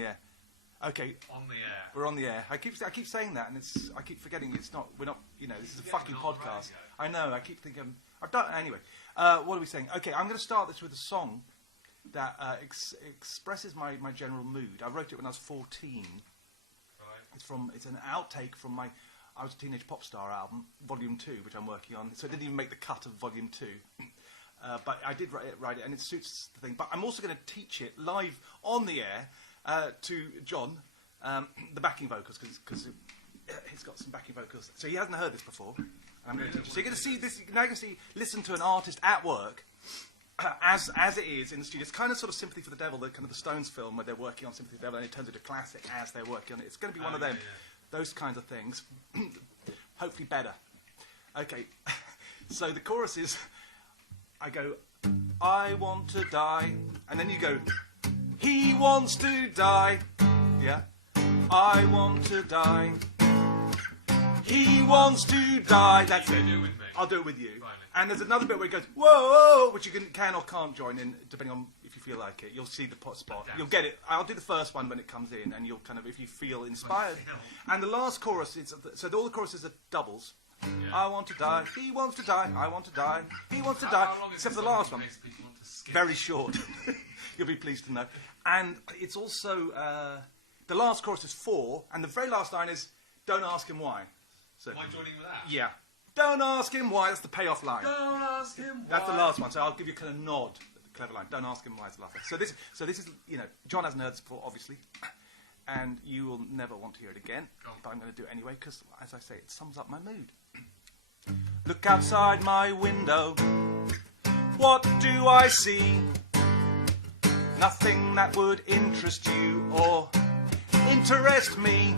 the air. Okay. On the air. We're on the air. I keep saying that, and I keep forgetting it's not. We're not. You know, this is a fucking podcast. I know. I keep thinking. I've done anyway. What are we saying? Okay, I'm going to start this with a song that expresses my general mood. I wrote it when I was 14. Right. It's an outtake from my I Was a Teenage Pop Star album, Volume 2, which I'm working on. So it didn't even make the cut of Volume 2. But I did write it, and it suits the thing. But I'm also going to teach it live on the air to John, the backing vocals, because he's got some backing vocals. So he hasn't heard this before. I'm going to teach you. So you're going to see this. Now you can listen to an artist at work as it is in the studio. It's kind of sort of Sympathy for the Devil, the kind of the Stones film where they're working on Sympathy for the Devil, and it turns into a classic as they're working on it. It's going to be one of them. Yeah. Those kinds of things. Hopefully better. Okay. So the chorus is, I go, I want to die. And then you go, he wants to die. Yeah. I want to die. He wants to die. That's it. Do it with me. I'll do it with you. Right. And there's another bit where it goes, whoa, which you can or can't join in, depending on if you feel like it. You'll see the spot. You'll get it. I'll do the first one when it comes in, and you'll kind of, if you feel inspired. And the last chorus, so all the choruses are doubles. Yeah. I want to die. He wants to die. I want to die. He wants to die. Except for the last one. Very short. You'll be pleased to know. And it's also, the last chorus is 4, and the very last line is, don't ask him why. So, am I joining with that? Yeah. Don't ask him why. That's the payoff line. Don't ask him why. That's the last one. So I'll give you a kind of nod. Clever line. Don't ask him why. It's the last one. So this is, you know, John hasn't heard this before, obviously, and you will never want to hear it again. But I'm going to do it anyway because, as I say, it sums up my mood. Look outside my window. What do I see? Nothing that would interest you or interest me.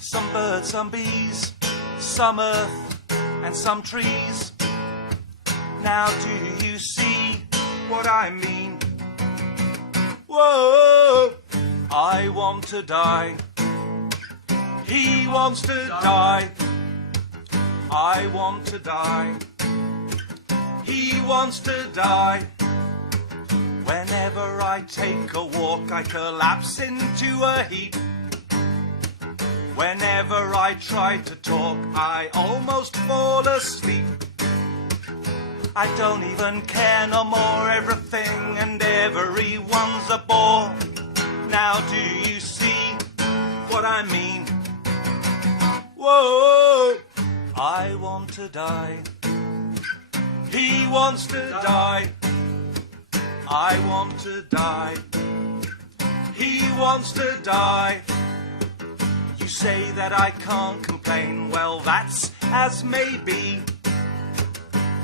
Some birds, some bees, some earth and some trees. Now do you see what I mean? Whoa! I want to die. He wants to die. I want to die. He wants to die. Whenever I take a walk, I collapse into a heap. Whenever I try to talk, I almost fall asleep. I don't even care no more, everything and everyone's a bore. Now do you see what I mean? Whoa! I want to die. He wants to die. I want to die. He wants to die. You say that I can't complain, well that's as may be.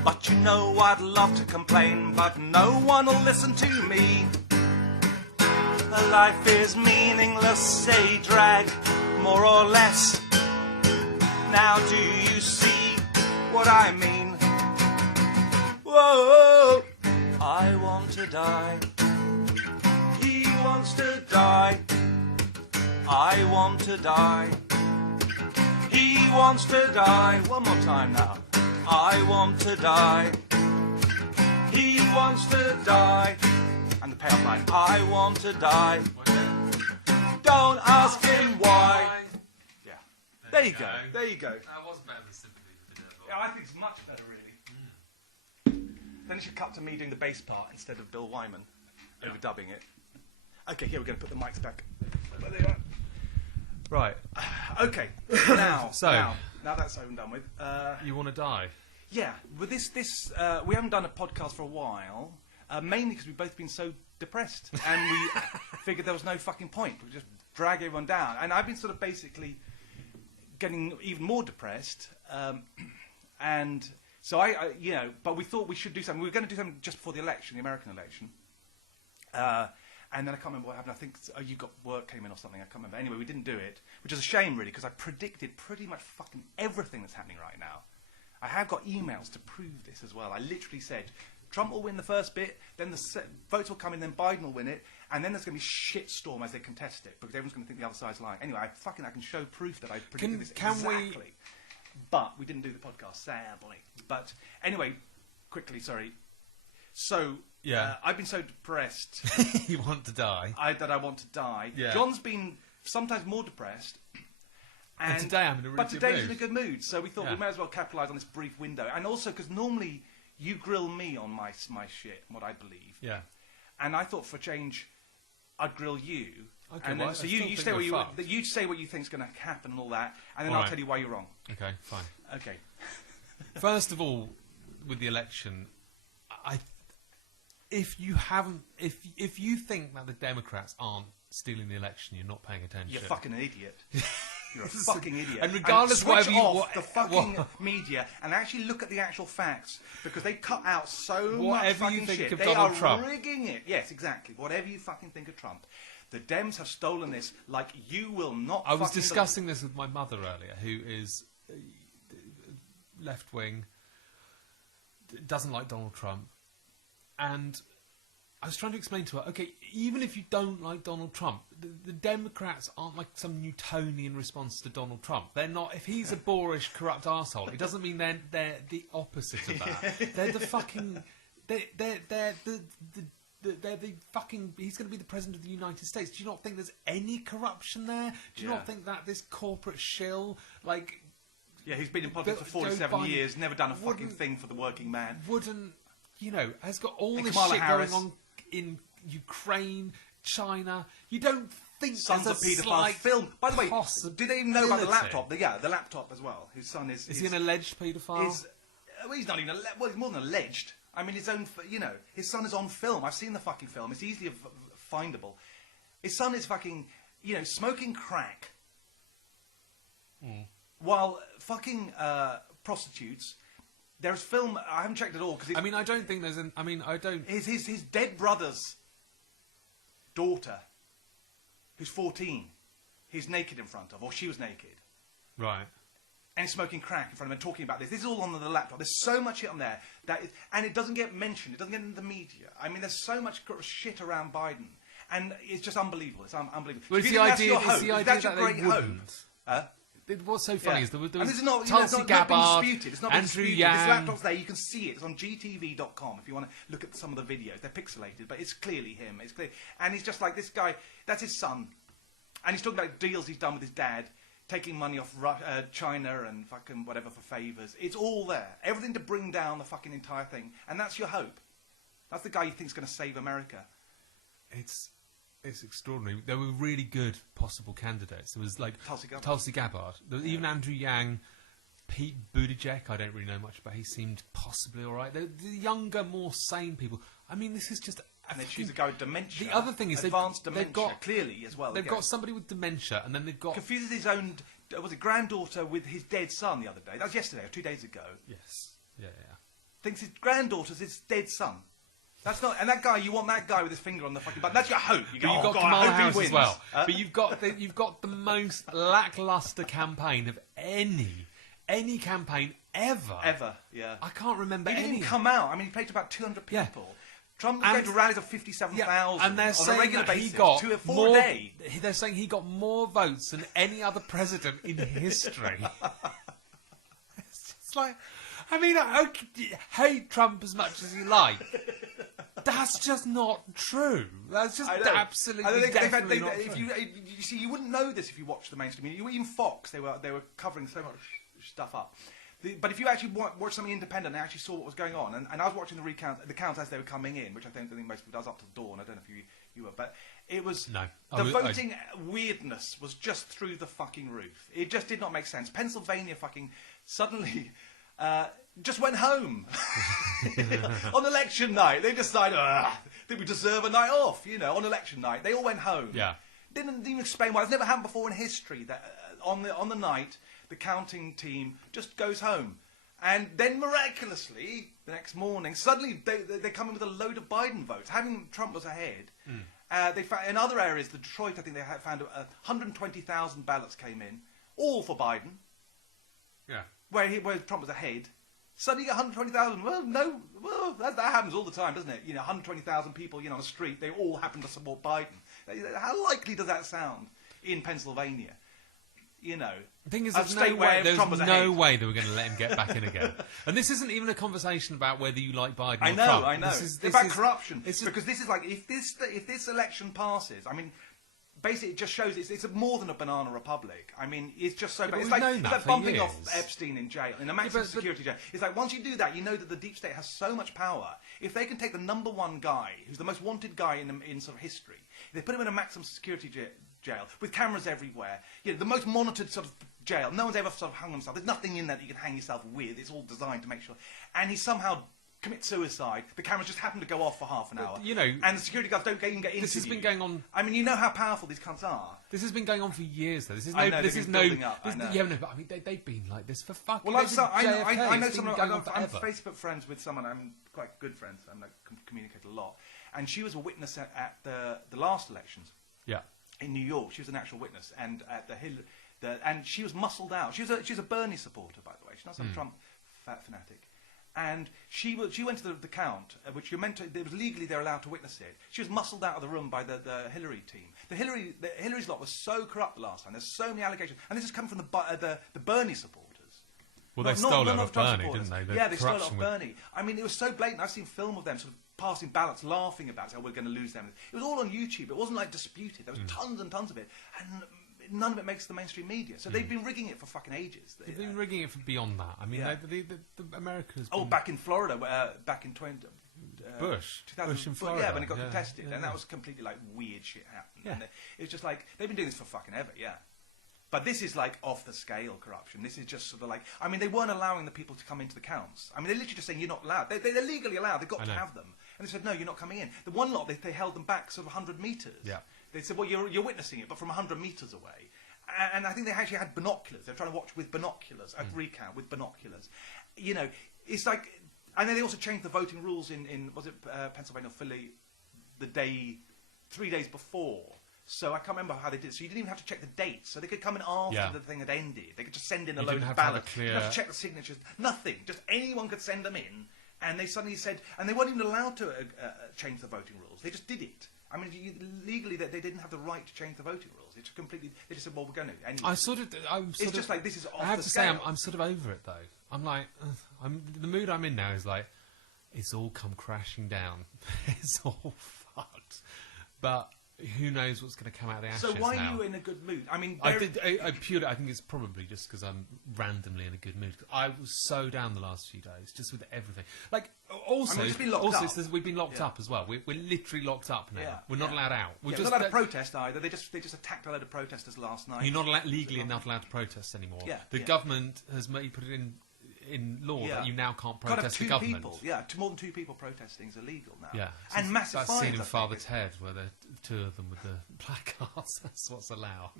But you know I'd love to complain, but no one will listen to me. Life is meaningless, say drag, more or less. Now do you see what I mean? Whoa! I want to die. He wants to die. I want to die. He wants to die. One more time now. I want to die. He wants to die. And the payoff line. I want to die. Don't ask him why. Yeah. There you go. There you go. That was better than Sympathy for the Devil. Yeah, I think it's much better, really. Then it should cut to me doing the bass part instead of Bill Wyman overdubbing it. Okay, here we're going to put the mics back. There they are. Right. Okay. Now that's over and done with. You want to die? Yeah. With this, we haven't done a podcast for a while, mainly because we've both been so depressed, and we figured there was no fucking point. We just drag everyone down, and I've been sort of basically getting even more depressed, and so I but we thought we should do something. We were going to do something just before the election, the American election. And then I can't remember what happened. I think you got work came in or something. I can't remember. Anyway, we didn't do it, which is a shame, really, because I predicted pretty much fucking everything that's happening right now. I have got emails to prove this as well. I literally said, Trump will win the first bit, then the votes will come in, then Biden will win it, and then there's going to be shitstorm as they contest it, because everyone's going to think the other side's lying. Anyway, I can show proof that I predicted this exactly. But we didn't do the podcast, sadly. But anyway, quickly, sorry. So Yeah. I've been so depressed You want to die. that I want to die. Yeah. John's been sometimes more depressed. And today I'm in a really But good today's mood. in a good mood, so we thought Yeah. we may as well capitalise on this brief window. And also because normally you grill me on my shit, what I believe. Yeah. And I thought for a change, I'd grill you. Okay, And well, then, so I still you think say we're fucked. you say what you think's going to happen and all that, and then All I'll right. tell you why you're wrong. Okay, fine. Okay. First of all, with the election, if you think that the Democrats aren't stealing the election, you're not paying attention. You're fucking an idiot. You're a fucking idiot. And regardless switch whatever you off the fucking media and actually look at the actual facts, because they cut out so much Whatever you fucking think shit. of They Donald are Trump. rigging it. Yes, exactly. Whatever you fucking think of Trump, the Dems have stolen this like you will not. I was fucking discussing this with my mother earlier, who is left wing, doesn't like Donald Trump, and I was trying to explain to her, okay, even if you don't like Donald Trump, the Democrats aren't like some Newtonian response to Donald Trump. They're not. If he's a boorish, corrupt arsehole, it doesn't mean they're the opposite of that. They're the fucking. They're the fucking. He's going to be the president of the United States. Do you not think there's any corruption there? Do you not think that this corporate shill, like? Yeah, he's been in politics for Joe 47 Biden years, never done a fucking wouldn't- thing for the working man. Wouldn't, has got all And this Kamala shit Harris. going on in Ukraine, China. You don't think Sons there's of a Peter slight film. By the way, did they even know about the possibility? laptop? Yeah, the laptop as well. His son is. Is he an alleged paedophile? Well, he's not even. Well, he's more than alleged. I mean, his own. His son is on film. I've seen the fucking film. It's easily findable. His son is fucking, smoking crack, while fucking prostitutes. There's film. I haven't checked it all because. I don't think there's an. I don't. His dead brother's daughter, who's 14, he's naked in front of, or she was naked. Right. And smoking crack in front of him and talking about this. This is all on the laptop. There's so much shit on there and it doesn't get mentioned. It doesn't get into the media. I mean, there's so much shit around Biden, and it's just unbelievable. It's unbelievable. Well, So it's if the you think idea. that's It's your the hope, idea that's your that great they hope. wouldn't. What's so funny is there was and this is not, Tulsi it's not being Gabbard, disputed. It's not being Andrew disputed. Yang. This laptop's there. You can see it. It's on gtv.com if you want to look at some of the videos. They're pixelated, but it's clearly him. It's clear. And he's just like this guy. That's his son. And he's talking about deals he's done with his dad, taking money off China and fucking whatever for favours. It's all there. Everything to bring down the fucking entire thing. And that's your hope. That's the guy you think's going to save America. It's extraordinary. There were really good possible candidates. There was like Tulsi Gabbard. There was even Andrew Yang, Pete Buttigieg. I don't really know much about. He seemed possibly all right. The younger, more sane people. I mean, this is just. And they choose a guy with dementia. The other thing is advanced they've dementia, got clearly as well. They've got somebody with dementia, and then they've got confuses his own granddaughter with his dead son the other day. That was yesterday or 2 days ago. Yes, yeah. Thinks his granddaughter's his dead son. That's not. And that guy, you want that guy with his finger on the fucking button. That's your hope. You go, But you've got God, Kamala I hope he Harris wins. as well. But you've got the most lackluster campaign of any campaign ever. Ever, yeah. I can't remember He didn't any. even come out. I mean, he played to about 200 people. Yeah. Trump was going to rallies of 57,000 and they're on a saying regular that basis. he got 4 more. a day. They're saying he got more votes than any other president in history. It's just like, I mean, I hate Trump as much as you like. That's just not true. That's just absolutely definitely not true. You see, you wouldn't know this if you watched the mainstream media. Even Fox, they were covering so much stuff up. But if you actually watched something independent and actually saw what was going on, and I was watching the counts as they were coming in, which I don't think most people does up till dawn. I don't know if you were, but it was the voting weirdness was just through the fucking roof. It just did not make sense. Pennsylvania fucking suddenly just went home on election night. They decided that we deserve a night off. On election night, they all went home. Yeah, didn't even explain why. It's never happened before in history that on the night, the counting team just goes home. And then miraculously, the next morning, suddenly they come in with a load of Biden votes. Having Trump was ahead. They found, in other areas, Detroit, I think they found 120,000 ballots came in, all for Biden. Yeah. Where Trump was ahead. Suddenly you get 120,000. Well, that happens all the time, doesn't it? 120,000 people, on the street, they all happen to support Biden. How likely does that sound in Pennsylvania? you know. The thing is, a there's state no where way, there's Trump was no ahead. way they were going to let him get back in again. And this isn't even a conversation about whether you like Biden or I know, Trump. I know. This It's about is- corruption. it's just- Because this is like, if this election passes, I mean, basically it just shows it's more than a banana republic. I mean, it's just so bad. we've It's like, known it's that like for bumping years. off Epstein in jail, in a maximum but- security jail. It's like, once you do that, you know that the deep state has so much power. If they can take the number one guy, who's the most wanted guy in sort of history, if they put him in a maximum security jail with cameras everywhere, you know, the most monitored sort of jail. No one's ever sort of hung himself. There's nothing in there that you can hang yourself with. It's all designed to make sure. And he somehow commits suicide. The cameras just happen to go off for half an hour. you know, and the security guards don't even get into This has been going on. I mean, you know how powerful these cunts are. This has been going on for years, though. This is no. I know, this they've is been no. building up, I this- know. Yeah, no, but I mean, they've been like this for fucking. Well, ever since I know JFK. It's someone. been going on I'm forever. Facebook friends with someone. I'm quite good friends. I'm like communicate a lot. And she was a witness at the last elections Yeah. in New York. She was an actual witness, and at and she was muscled out. She's a Bernie supporter, by the way. She's not some Trump fanatic. And she went to the count, which you're meant to. It was legally they're allowed to witness it. She was muscled out of the room by the Hillary team. Hillary's lot was so corrupt the last time. There's so many allegations, and this has come from the Bernie supporters. Well, they Not- stole not it off Trump Bernie, supporters. didn't they? The Yeah, they stole it off corruption with- Bernie. I mean, it was so blatant. I've seen film of them sort of passing ballots, laughing about it. Oh, we're going to lose them. It was all on YouTube. It wasn't like disputed. There was tons and tons of it, and none of it makes the mainstream media. So they've been rigging it for fucking ages. They've been rigging it for beyond that. I mean, Yeah. the America's. Oh, been back in Florida, back in Bush. 2000, Bush in Florida. yeah, when it got Yeah, contested, yeah, and yeah. that was completely like weird shit happening. Yeah. And it was just like they've been doing this for fucking ever, yeah. But this is like off the scale corruption. This is just sort of like, I mean, they weren't allowing the people to come into the counts. I mean, they're literally just saying you're not allowed. They're legally allowed. They've got I to know. have them, and they said no, you're not coming in. The one lot they held them back sort of 100 meters. Yeah. They said, well, you're witnessing it, but from 100 meters away. And I think they actually had binoculars. They're trying to watch with binoculars, a recount with binoculars. You know, it's like, and then they also changed the voting rules in was it Pennsylvania or Philly, 3 days before. So I can't remember how they did it. So you didn't even have to check the dates. So they could come in after Yeah. the thing had ended. They could just send in a You load didn't of have to have a ballots. You didn't have to clear- check the signatures. Nothing. Just anyone could send them in. And they suddenly said, and they weren't even allowed to change the voting rules. They just did it. I mean, legally, they didn't have the right to change the voting rules. It's completely. They just said, "Well, we're going to." Anyway. It's just like this is off I have the to say, scale. I'm sort of over it though. I'm like, the mood I'm in now is like, it's all come crashing down. It's all fucked. But who knows what's going to come out of the ashes So why now? are you in a good mood? I mean, I think it's probably just because I'm randomly in a good mood. I was so down the last few days, just with everything. Like, also, I mean, we've been locked also up. we've been locked Yeah. up as well. We're literally locked up now. Yeah, We're not yeah. allowed out. We're yeah, just not allowed to protest either. They just attacked a load of protesters last night. You're not legally not allowed to protest anymore. Yeah, The yeah. government has put it in law Yeah. that you now can't Can't have protest two the government. people. Yeah, more than 2 people protesting is illegal now. Yeah, and massive that fines. scene in I Father think. Ted where the two of them with the placards. That's what's allowed.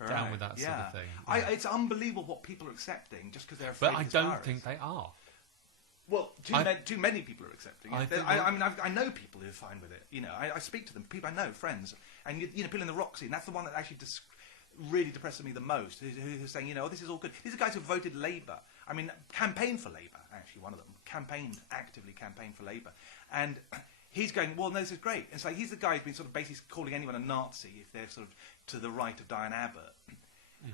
Down Right, with that sort of thing. I, Yeah. it's unbelievable what people are accepting just because they're afraid. But I of this don't virus. think they are. Well, too many people are accepting it. I I mean, I know people who are fine with it. You know, I speak to them. People I know, friends, and you know, people in the rock scene. That's the one that actually really depresses me the most. Who's saying, you know, this is all good. These are guys who voted Labour. I mean, campaigned for Labour. Actually, one of them actively campaigned for Labour, and he's going, well, no, this is great. And so he's the guy who's been sort of basically calling anyone a Nazi if they're sort of to the right of Diane Abbott.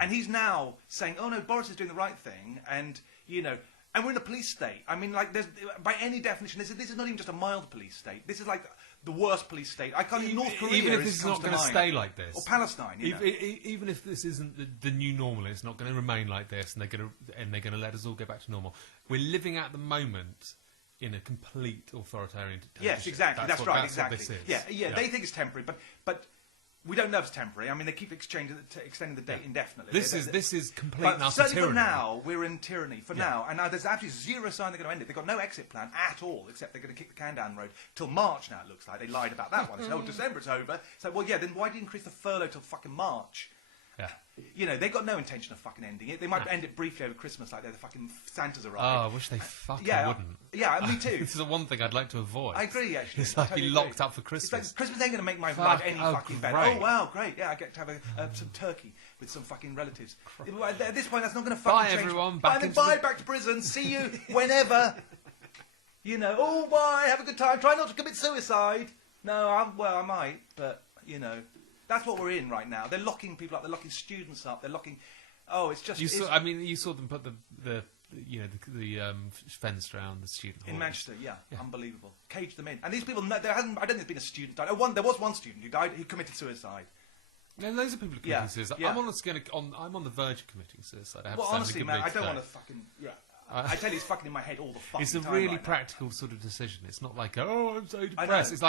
And he's now saying, oh no, Boris is doing the right thing, and you know. And we're in a police state. I mean, like, by any definition, this is not even just a mild police state. This is like the worst police state. I can't. North Korea Even if this is not going to stay like this, or Palestine. You know? Even if this isn't the new normal, it's not going to remain like this, and they're going to let us all get back to normal. We're living at the moment in a complete authoritarian dictatorship. Yes, exactly. That's right. Exactly. What this is. Yeah. They think it's temporary, but we don't know if it's temporary. I mean, they keep extending the date indefinitely. This is complete But and utter certainly tyranny. for now, we're in tyranny. For now, and now there's absolutely zero sign they're going to end it. They've got no exit plan at all, except they're going to kick the can down the road till March. Now it looks like they lied about that one. They said, "Oh, December it's over." So, well, yeah. Then why do you increase the furlough till fucking March? Yeah. You know, they've got no intention of fucking ending it. They might end it briefly over Christmas, like they're the fucking Santa's arrived. Oh, I wish they fucking wouldn't. Yeah, me too. This is the one thing I'd like to avoid. I agree, actually. It's like I totally be locked agree. up for It's Christmas. like, Christmas ain't going to make my Fuck, life any oh, fucking better. great. Oh, wow, great. Yeah, I get to have some turkey with some fucking relatives. At this point, that's not going to fucking Bye, change. everyone. Bye, Back then into bye, the- back to prison. See you whenever. You know, oh, bye, have a good time. Try not to commit suicide. No, I might, but, you know, that's what we're in right now. They're locking people up. They're locking students up. They're locking Oh, it's just... You saw them put the fence around the student hall. In Manchester, yeah, unbelievable. Caged them in. And these people, I don't think there's been a student died. There was one student who died, who committed suicide. Yeah, those are people who committing suicide. Yeah. I'm on the verge of committing suicide. I have Well, to say, honestly, man, I don't want to to fucking... Yeah. I tell you, it's fucking in my head all the fucking It's a time really right now. practical sort of decision. It's not like, oh, I'm so depressed. It's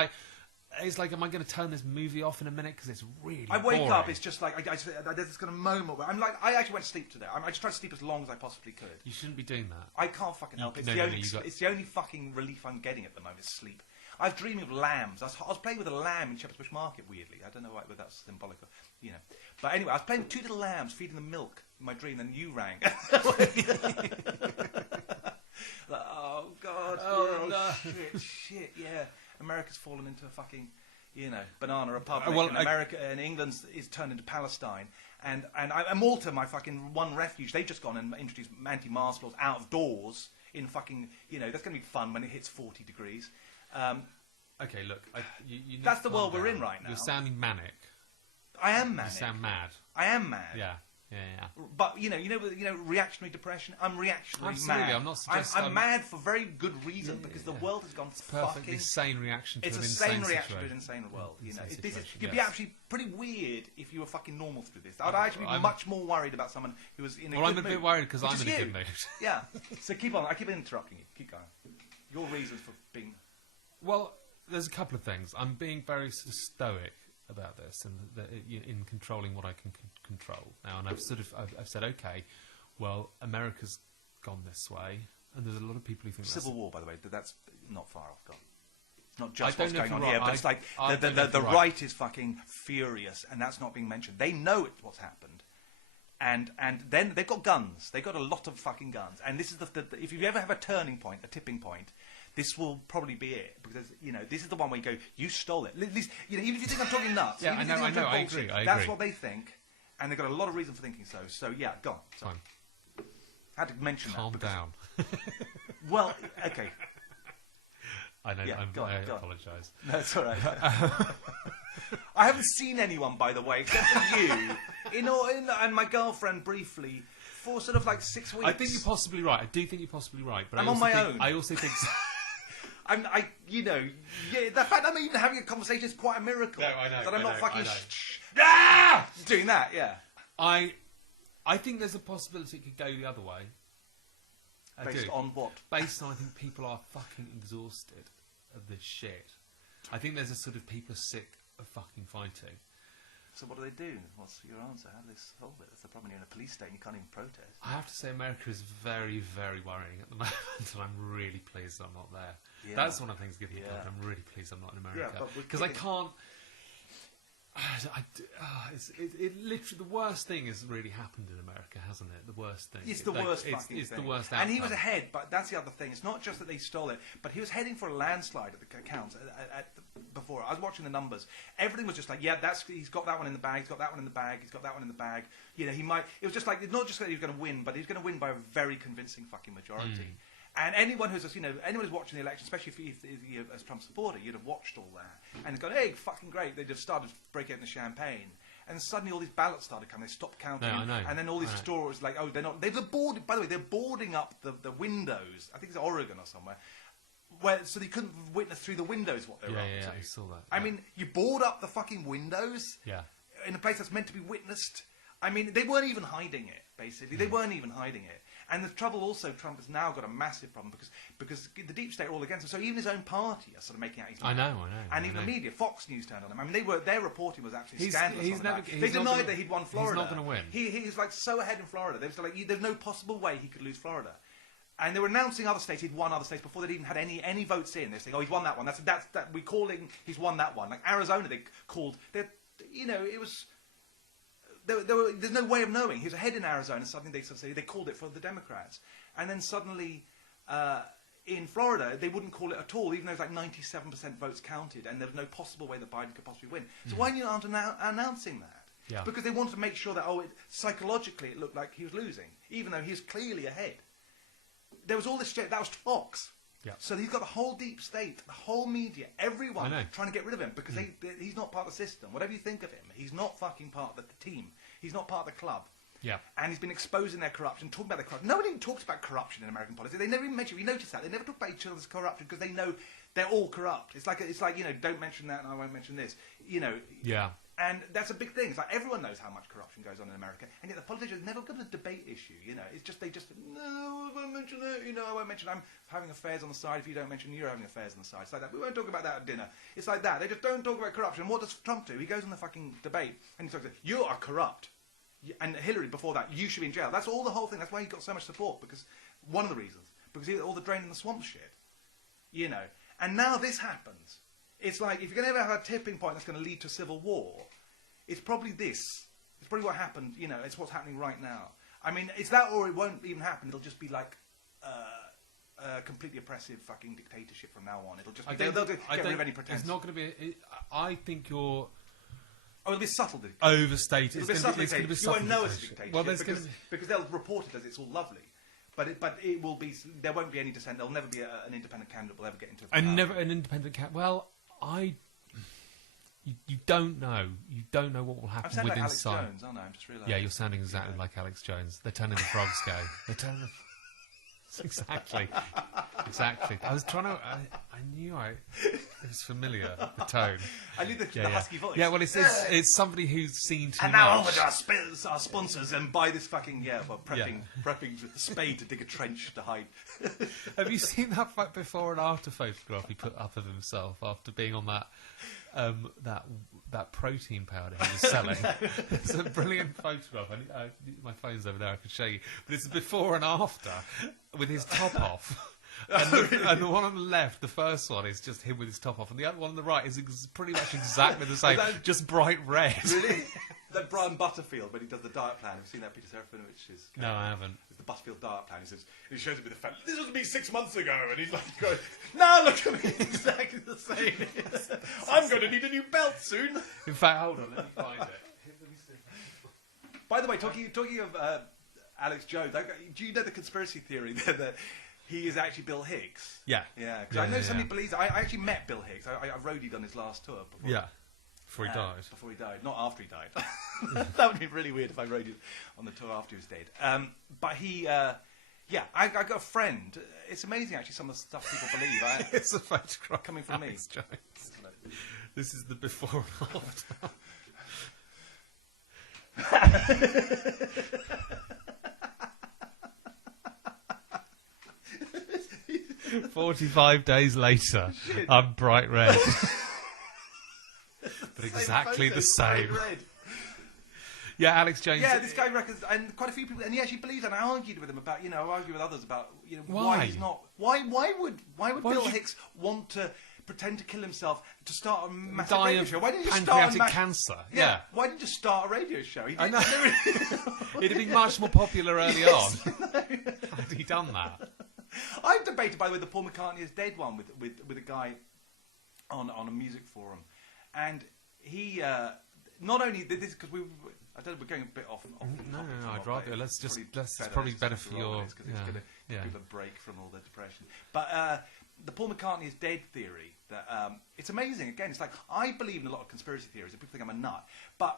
like, am I going to turn this movie off in a minute because it's really I wake boring. up, it's just like, there's this kind of moment where I actually went to sleep today. I just tried to sleep as long as I possibly could. You shouldn't be doing that. I can't fucking help it. It's the only fucking relief I'm getting at the moment is sleep. I was dreaming of lambs. I was playing with a lamb in Shepherd's Bush Market, weirdly. I don't know whether that's symbolic or, you know. But anyway, I was playing with 2 little lambs, feeding them milk in my dream, and you rang. Like, oh, God. Oh, no. Shit, yeah. America's fallen into a fucking, banana republic. Well, and America and England is turned into Palestine. And Malta, my fucking one refuge, they've just gone and introduced anti-mask laws out of doors in fucking, that's going to be fun when it hits 40 degrees. Okay, look. You need That's to the world calm we're down. in right now. You're sounding manic. I am manic. You sound mad. I am mad. Yeah. But reactionary depression. I'm reactionary Absolutely, mad. I'm not suggesting. I'm mad for very good reason because the world has gone Perfectly fucking. sane reaction to It's an a insane sane reaction situation. to an insane world. Situation, You'd be yes. actually pretty weird if you were fucking normal through this. I'd actually be much more worried about someone who was in a good mood. Well, I'm a bit worried because Which I'm is in a you. good mood. Yeah. So keep on. I keep interrupting you. Keep going. Your reasons for being. Well, there's a couple of things. I'm being very sort of stoic about this and in controlling what I can control now. And I've said, okay, well, America's gone this way, and there's a lot of people who think Civil War, by the way, that's not far off. God. It's not just I what's don't know going if on you're here, right. but it's like I don't know if the you're right. right. Is fucking furious, and that's not being mentioned. They know it's what's happened. And then they've got guns. They've got a lot of fucking guns. And this is if you ever have a turning point, a tipping point, this will probably be it. Because, this is the one where you go, you stole it. At least, even if you think I'm talking nuts. Yeah, even if you think I'm I talking agree. bullshit, That's what they think. And they've got a lot of reason for thinking so. So, yeah, go on. Fine. I had to mention Calm that. down. Well, okay. I know. Yeah, go on, I go on. apologise. No, it's all right. I haven't seen anyone, by the way, except for you, and my girlfriend briefly, for sort of like 6 weeks. I think you're possibly right. I do think you're possibly right. But I'm I on also my think, own. I also think... The fact I'm even having a conversation is quite a miracle. No, I know, That I'm I not know, fucking I know. doing that, yeah. I think there's a possibility it could go the other way. Based on what? Based on, I think people are fucking exhausted of this shit. I think there's a sort of people are sick of fucking fighting. So what do they do? What's your answer? How do they solve it? That's the problem. You're in a police state and you can't even protest. I have to say America is very, very worrying at the moment, and I'm really pleased I'm not there. Yeah. That's one of the things giving me Yeah. I'm really pleased I'm not in America. Yeah, because I can't... It literally, the worst thing has really happened in America, hasn't it? The worst thing. It's the worst fucking thing. It's the worst outcome. And he was ahead, but that's the other thing. It's not just that they stole it, but he was heading for a landslide at the accounts before. I was watching the numbers. Everything was just like, yeah, he's got that one in the bag, he's got that one in the bag, he's got that one in the bag. He might... It was just like, it's not just that he was going to win, but he was going to win by a very convincing fucking majority. And anyone who's watching the election, especially if you're a Trump supporter, you'd have watched all that and gone, hey, fucking great. They just started breaking out the champagne, and suddenly all these ballots started coming. They stopped counting, I know. and then all these stories like, oh, they're not. They're boarded. By the way, they're boarding up the windows. I think it's Oregon or somewhere, so they couldn't witness through the windows what they were up to. I saw that. I mean, you board up the fucking windows. Yeah. In a place that's meant to be witnessed. I mean, they weren't even hiding it. Basically, they weren't even hiding it. And the trouble also, Trump has now got a massive problem because the deep state are all against him. So even his own party are sort of making out he's I know. And even the media, Fox News turned on him. I mean, their reporting was absolutely scandalous. They not denied gonna, that he'd won Florida. He's not going to win. He's like so ahead in Florida. They were like, there's no possible way he could lose Florida. And they were announcing other states. He'd won other states before they'd even had any votes in. They're saying, oh, he's won that one. We're calling he's won that one. Like Arizona, they called. It was. There's no way of knowing. He was ahead in Arizona. Suddenly they called it for the Democrats, and then suddenly in Florida they wouldn't call it at all, even though it was like 97% votes counted, and there was no possible way that Biden could possibly win. So why aren't you announcing that? Yeah. Because they wanted to make sure that psychologically it looked like he was losing, even though he was clearly ahead. There was all this shit. That was Fox. Yeah. So he's got the whole deep state, the whole media, everyone trying to get rid of him because he's not part of the system. Whatever you think of him, he's not fucking part of the team. He's not part of the club. Yeah. And he's been exposing their corruption, talking about their corruption. No one even talks about corruption in American politics. They never even mention. You notice that they never talk about each other's corruption because they know they're all corrupt. It's like don't mention that, and I won't mention this. Yeah. And that's a big thing. It's like everyone knows how much corruption goes on in America, and yet the politicians never got a debate issue. It's just no, I won't mention that. I won't mention I'm having affairs on the side. If you don't mention you're having affairs on the side, it's like that. We won't talk about that at dinner. It's like that. They just don't talk about corruption. What does Trump do? He goes on the fucking debate and he talks about you are corrupt, and Hillary before that you should be in jail. That's all the whole thing. That's why he got so much support because one of the reasons because he all the drain in the swamp shit, And now this happens. It's like if you're going to ever have a tipping point that's going to lead to civil war. It's probably this. It's probably what happened. It's what's happening right now. I mean, it's that, or it won't even happen. It'll just be like a completely oppressive fucking dictatorship from now on. It'll just be, they'll get rid of any pretense. It's not going to be. I think you're. Oh, it'll be subtle. Overstated. It'll be subtle dictatorship. You won't know it's a dictatorship well, because they'll report it as it's all lovely. But it will be. There won't be any dissent. There'll never be an independent candidate will ever get into. Never an independent candidate. Well, You don't know. You don't know what will happen I'm within like Alex sight. Jones, aren't I? I'm just realising. Yeah, you're sounding exactly like Alex Jones. They're turning the frogs gay. They're turning the... Exactly. I was trying to... I knew it was familiar, the tone. I knew the husky voice. Yeah, well, it's somebody who's seen too much. And now on with our sponsors and buy this fucking... prepping with a spade to dig a trench to hide. Have you seen that before and after photograph he put up of himself after being on that protein powder he was selling? It's a brilliant photograph. My phone's over there, I could show you. But it's before and after with his top off. And the one on the left, the first one, is just him with his top off, and the other one on the right is pretty much exactly the same, just bright red. Really? That Brian Butterfield, when he does the diet plan, have you seen that Peter Serafinovic's? No, I haven't. It's the Butterfield diet plan. He shows it with the fact, this was me 6 months ago, and he's like going, no, look at me, exactly the same. I'm going to need a new belt soon. In fact, hold on, let me find it. By the way, talking of Alex Jones, do you know the conspiracy theory that he is actually Bill Hicks? Yeah. Yeah, because I know somebody believes... I actually met Bill Hicks. I roadied on his last tour. Before he died. Before he died. Not after he died. That would be really weird if I roadied on the tour after he was dead. But he... I got a friend. It's amazing, actually, some of the stuff people believe. It's a photograph coming from Alex me. Jones. This is the before and after. 45 days later, I'm bright red. But exactly the same. Yeah, Alex Jones. Yeah, this guy reckons, and quite a few people, and he actually believes that. And I argued with him about, I argue with others about, why he's not. Why would Bill Hicks want to pretend to kill himself to start a massive radio show? Why didn't you start cancer? Yeah. Why didn't you start a radio show? I know. It'd have been much more popular early on. Had he done that? I've debated, by the way, the Paul McCartney is dead one with a guy on a music forum, and he not only did this because I don't know, we're going a bit off. No, I'd rather it's probably better for your because it's going to give people a break from all the depression. But the Paul McCartney is dead theory, that it's amazing. Again, it's like I believe in a lot of conspiracy theories, and people think I'm a nut, but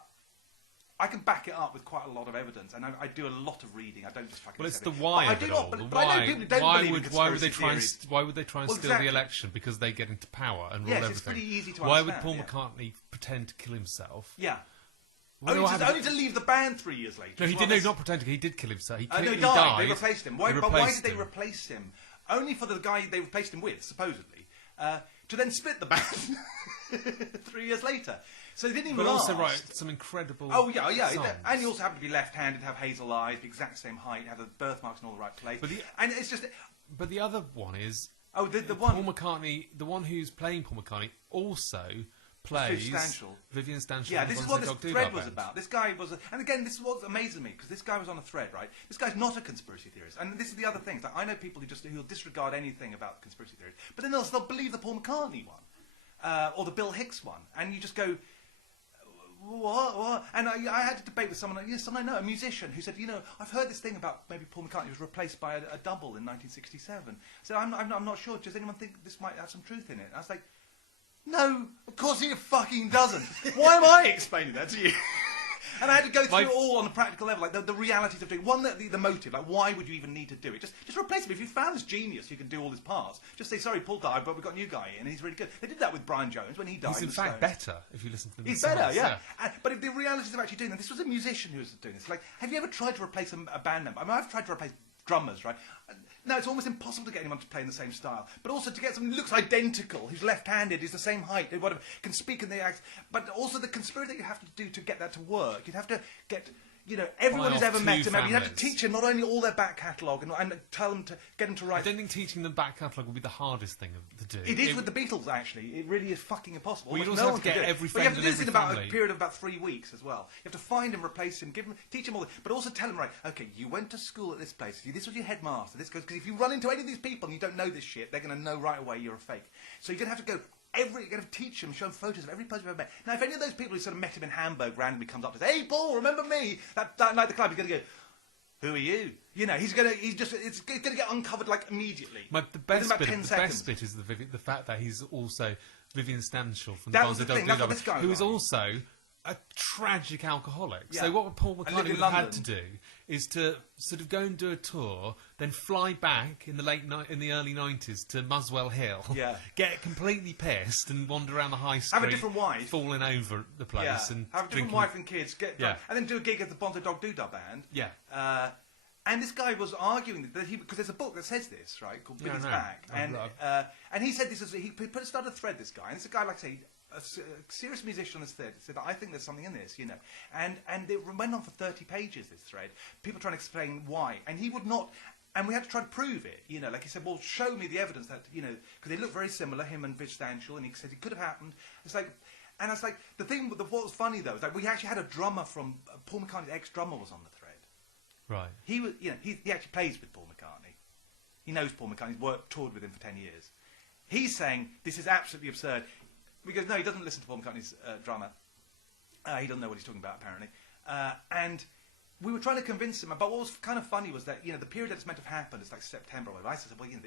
I can back it up with quite a lot of evidence, and I do a lot of reading. I don't just fucking. Well, it's the why of it all. Why would they try and steal the election? Because they get into power and rule everything. It's pretty easy to why understand. would Paul McCartney pretend to kill himself? Yeah. Only to leave the band 3 years later. No, he did. No, not pretending. He did kill himself. He died. They replaced him. But why did they replace him? Only for the guy they replaced him with, supposedly, to then split the band 3 years later. So they didn't even last. Also write some incredible. Oh yeah. Songs. And he also happened to be left-handed, have hazel eyes, the exact same height, have the birthmarks in all the right place. And it's just. But the other one is. Oh, the one. Paul McCartney, the one who's playing Paul McCartney, also plays Vivian Stanshall. Yeah, this is what this thread was about. This guy was, and again, this is what amazes me because this guy was on a thread, right? This guy's not a conspiracy theorist, and this is the other thing. Like, I know people who'll disregard anything about conspiracy theories, but then they'll believe the Paul McCartney one or the Bill Hicks one, and you just go. What? And I had to debate with someone I know, a musician, who said, I've heard this thing about maybe Paul McCartney was replaced by a double in 1967. I said, I'm not sure. Does anyone think this might have some truth in it? And I was like, no, of course it fucking doesn't. Why am I explaining that to you? And I had to go through it all on a practical level, like the realities of doing. One, the motive, like why would you even need to do it? Just replace him. If you found this genius who can do all his parts, just say, sorry, Paul died, but we've got a new guy in, and he's really good. They did that with Brian Jones when he died. He's in fact better if you listen to them. He's better, yeah. But if the realities of actually doing that, this was a musician who was doing this. Like, have you ever tried to replace a band member? I mean, I've tried to replace drummers, right? No, it's almost impossible to get anyone to play in the same style. But also to get someone who looks identical, who's left-handed, is the same height, whatever, can speak in the act. But also the conspiracy that you have to do to get that to work. You'd have to get... everyone who's ever met him, you'd have to teach him not only all their back catalogue and tell them to get them to write... I don't think teaching them back catalogue would be the hardest thing to do. It is with the Beatles, actually. It really is fucking impossible. Well, you'd also have to get every friend and every family. But you have to do this in about a period of about 3 weeks as well. You have to find him, replace him, teach him all this, but also tell him, right, okay, you went to school at this place, this was your headmaster, because if you run into any of these people and you don't know this shit, they're going to know right away you're a fake. So you're going to have to go... you're going to teach him, show him photos of every person you've ever met. Now, if any of those people who sort of met him in Hamburg randomly comes up to say, hey, Paul, remember me? That night at the club, he's going to go, who are you? It's going to get uncovered, like, immediately. The best bit is the fact that he's also Vivian Stanshall from the Bonzo who is also a tragic alcoholic. Yeah. So what Paul McCartney would have had to do is to sort of go and do a tour, then fly back in the early 90s to Muswell Hill, get completely pissed and wander around the high street, have a different wife, falling over the place, and have a different wife and kids, and then do a gig at the Bonzo Dog Doodah band. Yeah. And this guy was arguing that because there's a book that says this, right, called Billy's Back, and he said this he started a thread. This guy, and it's a guy like say. A serious musician on this thread said, I think there's something in this, And it went on for 30 pages, this thread. People trying to explain why. And he would not... And we had to try to prove it, Like he said, well, show me the evidence that, because they look very similar, him and Viv Stanshall, and he said it could have happened. It's like... And it's like... What was funny, though, is like we actually had a drummer from... Paul McCartney's ex-drummer was on the thread. Right. He was... he actually plays with Paul McCartney. He knows Paul McCartney. He's toured with him for 10 years. He's saying, this is absolutely absurd. Because, no, he doesn't listen to Paul McCartney's drummer. He doesn't know what he's talking about, apparently. And we were trying to convince him. But what was kind of funny was that, the period that's meant to have happened is like September or whatever. I said, well, he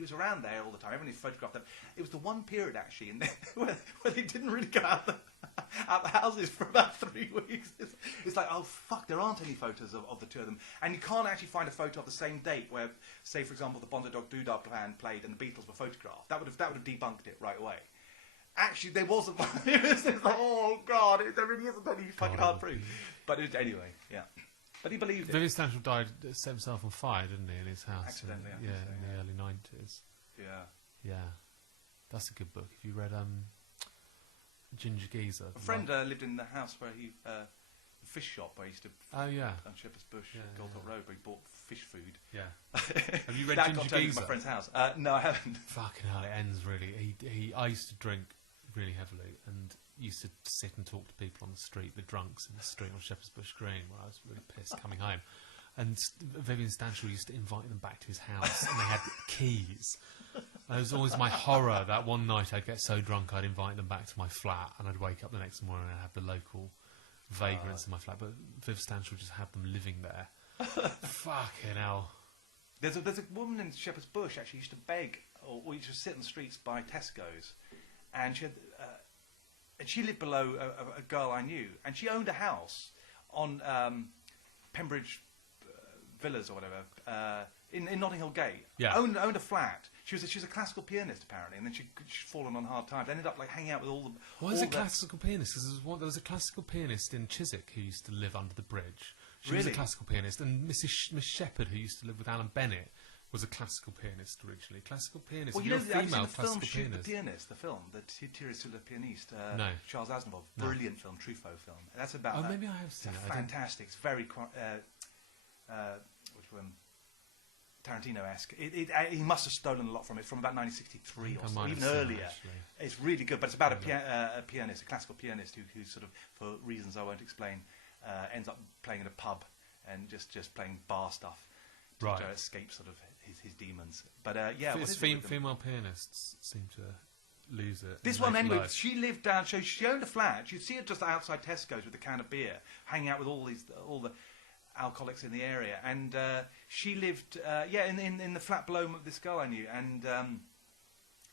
was around there all the time. Everyone photographed him. It was the one period, actually, where they didn't really go out the houses for about 3 weeks. It's like, oh, fuck, there aren't any photos of the two of them. And you can't actually find a photo of the same date where, say, for example, the Bonzo Dog Doodah band played and the Beatles were photographed. That would have debunked it right away. Actually, there wasn't one. It was like, oh, God, there really isn't any fucking hard proof. But anyway, yeah. But he believed it. Vivian Stanshall set himself on fire, didn't he, in his house? Accidentally, in the early 90s. Yeah. Yeah. That's a good book. Have you read Ginger Geezer? A friend lived in the house where he... fish shop where he used to... Oh, yeah. On Shepherd's Bush, Goldthorpe Road, where he bought fish food. Yeah. Have you read that Ginger got turned Geezer? into my friend's house. No, I haven't. Fucking hell, it ends really... I used to drink really heavily and used to sit and talk to people on the street, the drunks in the street on Shepherd's Bush Green, where I was really pissed coming home. And Vivian Stanshall used to invite them back to his house, and they had keys. And it was always my horror that one night I'd get so drunk I'd invite them back to my flat, and I'd wake up the next morning and have the local vagrants in my flat. But Viv Stanshall just had them living there. Fucking hell. There's a woman in Shepherd's Bush actually used to beg, or used to sit on the streets by Tesco's, and she lived below a girl I knew, and she owned a house on Pembridge Villas or whatever in Notting Hill Gate. Yeah. Owned a flat. She was a classical pianist apparently, and then she'd fallen on hard times. Ended up like hanging out with all the. Why is a classical pianist? Because there was a classical pianist in Chiswick who used to live under the bridge. She was a classical pianist, and Miss Shepherd, who used to live with Alan Bennett, was a classical pianist originally. Classical pianist. Well, you're a female the classical film Shoot pianist. the Pianist, the film, the Tyranny sur le pianiste. No. Charles Aznavour, brilliant film, Truffaut film. That's about. Oh, maybe I have seen it. Fantastic. It's very which one? Tarantino-esque. He must have stolen a lot from it from about 1963 or so, even earlier. It's really good, but it's about a pianist, a classical pianist who sort of, for reasons I won't explain, ends up playing in a pub and just playing bar stuff to escape sort of his demons. But female pianists seem to lose it. This one anyway, she lived down. She owned a flat. You'd see her just outside Tesco's with a can of beer, hanging out with all the alcoholics in the area, and she lived in the flat below this girl I knew, and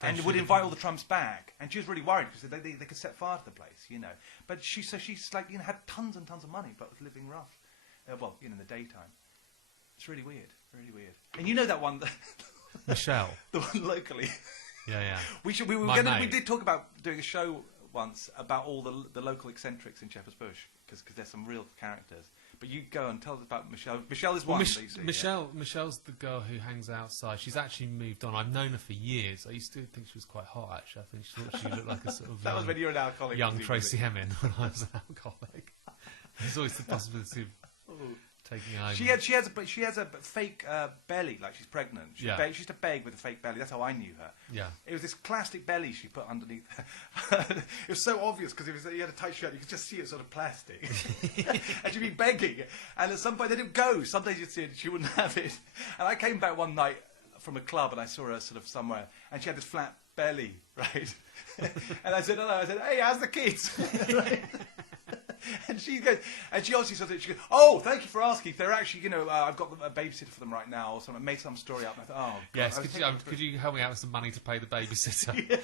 and would invite all the Trumps back. And she was really worried because they could set fire to the place, you know. But she's like, you know, had tons and tons of money, but was living rough. Well, you know, in the daytime. It's really weird, really weird. And you know that one, Michelle, the one locally. Yeah. We did talk about doing a show once about all the local eccentrics in Shepherd's Bush because there's some real characters. But you go and tell us about Michelle. Michelle is one. Michelle's the girl who hangs outside. She's actually moved on. I've known her for years. I used to think she was quite hot. Actually, I think she thought she looked like a sort of that was when you were an alcoholic. Young Tracy Emin when I was an alcoholic. There's always the possibility of taking over. She has a fake belly, like she's pregnant. She used to beg with a fake belly. That's how I knew her. Yeah. It was this plastic belly she put underneath. It was so obvious because you had a tight shirt. You could just see it sort of plastic. And she'd be begging. And at some point they didn't go. Some days you'd see it and she wouldn't have it. And I came back one night from a club and I saw her sort of somewhere. And she had this flat belly, right? And I said, hello. I said, hey, how's the kids? Right? And she goes, and she obviously says it. She goes, "Oh, thank you for asking. They're actually, you know, I've got a babysitter for them right now, or something." I made some story up. And I thought, "Oh, God. Yes. Could you help me out with some money to pay the babysitter?" Yeah.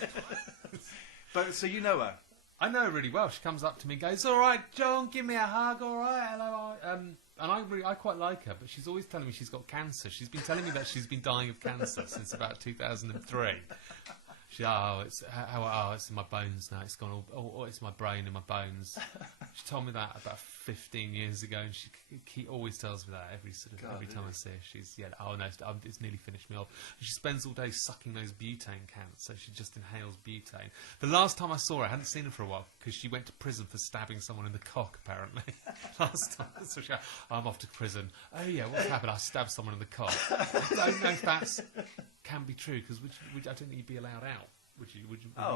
But so you know her. I know her really well. She comes up to me and goes, "All right, John, give me a hug. All right, hello." And I quite like her, but she's always telling me she's got cancer. She's been telling me that she's been dying of cancer since about 2003. It's in my bones now. It's gone all. It's my brain and my bones. She told me that about 15 years ago, and she always tells me that every time I see her. She's it's nearly finished me off. And she spends all day sucking those butane cans, so she just inhales butane. The last time I saw her, I hadn't seen her for a while because she went to prison for stabbing someone in the cock. Apparently, last time. So she, I'm off to prison. Oh yeah, what's happened? I stabbed someone in the cock. I don't know if that's can be true because I don't think you'd be allowed out. Would you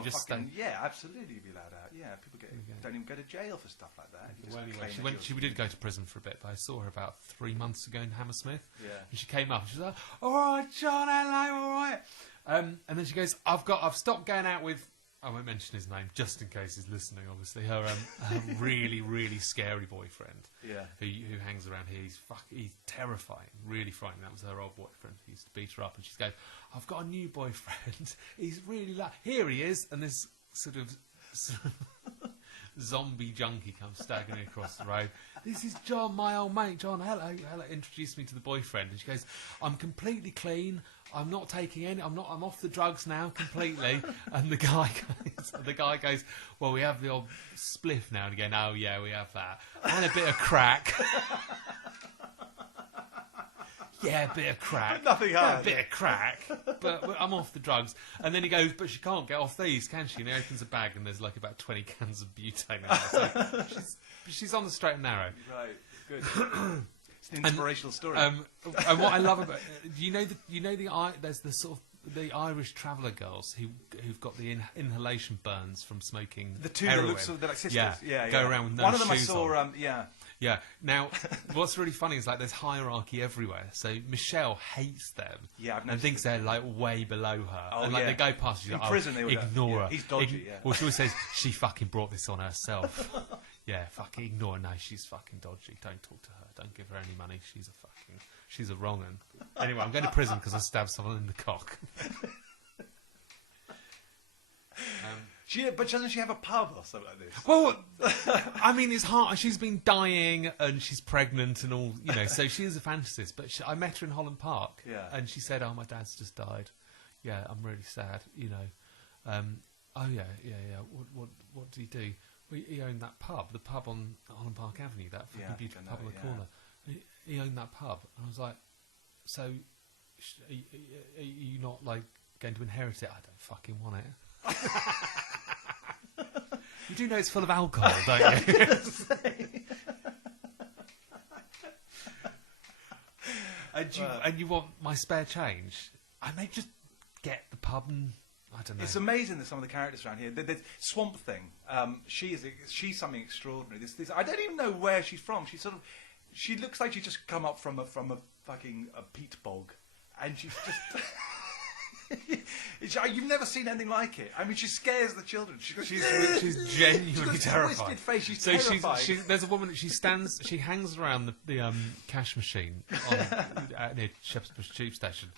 just stay? Yeah, absolutely, you'd be allowed out. Yeah, people don't even go to jail for stuff like that. Well, anyway, she did go to prison for a bit, but I saw her about 3 months ago in Hammersmith. Yeah, and she came up. And she was like, "All right, John, hello, all right." And then she goes, "I've stopped going out with." I won't mention his name just in case he's listening. Obviously, her really, really scary boyfriend. Yeah, who hangs around here. He's terrifying, really frightening. That was her old boyfriend. He used to beat her up, and she's going, "I've got a new boyfriend. He's really here he is." And this sort of zombie junkie comes staggering across the road. "This is John, my old mate. John, hello." Introduced me to the boyfriend, and she goes, "I'm completely clean. I'm not taking any. I'm off the drugs now completely." And the guy goes, "Well, we have the old spliff now and again." "Oh yeah, we have that. And a bit of crack." "Yeah, a bit of crack. But nothing hard. A bit of crack. But I'm off the drugs." And then he goes, "But she can't get off these, can she?" And he opens a bag and there's like about 20 cans of butane in there. So she's on the straight and narrow. Right, good. It's an inspirational story. And what I love about there's the sort of the Irish traveller girls who've got the inhalation burns from smoking the two heroin. that look sort of, they're like sisters. Yeah. Go around with no One of them shoes I saw. on. Yeah. Now, what's really funny is like there's hierarchy everywhere. So Michelle hates them. Yeah, I've and thinks they're like way below her. Oh, and like they go past, she's in like, prison, they would ignore her. He's dodgy. Yeah. Well, she always says she fucking brought this on herself. Yeah, fucking ignore her. No, she's fucking dodgy. Don't talk to her. Don't give her any money. She's a wrong un. Anyway, I'm going to prison because I stabbed someone in the cock. But doesn't she have a pub or something like this? Well, I mean, it's hard. She's been dying and she's pregnant and all, you know, so she is a fantasist. But I met her in Holland Park. Yeah. And she said, "Oh, my dad's just died. Yeah, I'm really sad, you know." "Oh, yeah. What did he do?" "Well, he owned that pub, the pub on Holland Park Avenue, that fucking beautiful pub on the corner. He owned that pub." And I was like, "So, are you not, like, going to inherit it?" "I don't fucking want it." You do know it's full of alcohol, don't you? And you want my spare change? I may just get the pub and I don't know. It's amazing that some of the characters around here. There's Swamp Thing. She's something extraordinary. This I don't even know where she's from. She looks like she's just come up from a fucking peat bog, and she's just. You've never seen anything like it. I mean, she scares the children. She's genuinely terrifying. Twisted face. She's so terrifying. There's a woman. She hangs around the cash machine near Shepherd's Bush Tube Station,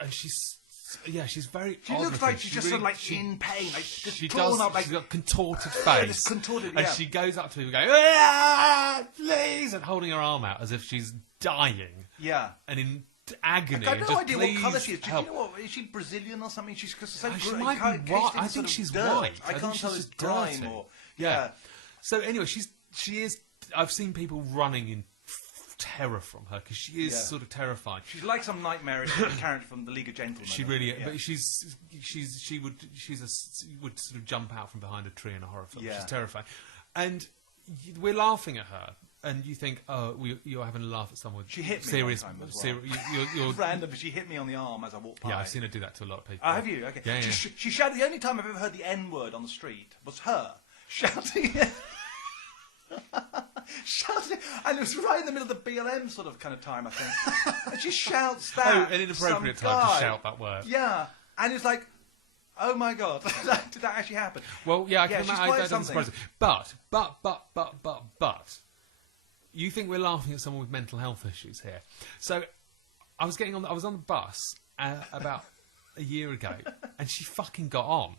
and she's Yeah, she's very. She looks like she's just sort of like in pain, like just she drawn does. up, like She's got contorted face, just contorted, and yeah. she goes up to people going, "Ah, please," and holding her arm out as if she's dying. Yeah. And in agony. I've got just, no idea what "Please colour she is. Do you help." know what? Is she Brazilian or something? She's so She gr- might ca- be white. cased in I sort think of she's dirt. white. I think can't she's tell just it's grime dirty. or Yeah. So anyway, she is. I've seen people running in terror from her because she is sort of terrifying. she's like some nightmarish character from the League of Gentlemen. She really, yeah. but she would sort of jump out from behind a tree in a horror film. Yeah. She's terrifying, and we're laughing at her, and you think, oh, you're having a laugh at someone. She hit me serious, one time as well. you're Random, but she hit me on the arm as I walked by. Yeah, I've seen her do that to a lot of people. Oh, have you? Okay. Yeah, yeah. She shouted. The only time I've ever heard the N word on the street was her shouting. Shouting, and it was right in the middle of the BLM sort of kind of time, I think. And she shouts that. Oh, an inappropriate some time guy. to shout that word. Yeah, and it's like, oh my god, did that actually happen? Well, yeah, I can she's imagine quite that doesn't something. surprise me. But, you think we're laughing at someone with mental health issues here? So, I was on the bus about a year ago, and she fucking got on.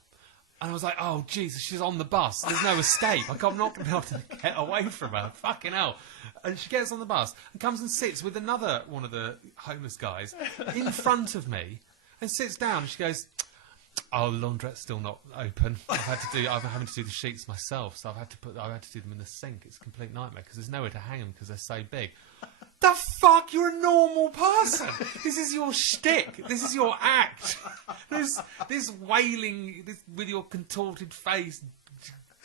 And I was like, oh, Jesus, she's on the bus. There's no escape. I'm not going to be able to get away from her. Fucking hell. And she gets on the bus and comes and sits with another one of the homeless guys in front of me and sits down. And she goes, oh, the laundrette's still not open. I'm having to do the sheets myself, so I've had to do them in the sink. It's a complete nightmare because there's nowhere to hang them because they're so big. The fuck? You're a normal person. This is your shtick. This is your act. This wailing with your contorted face,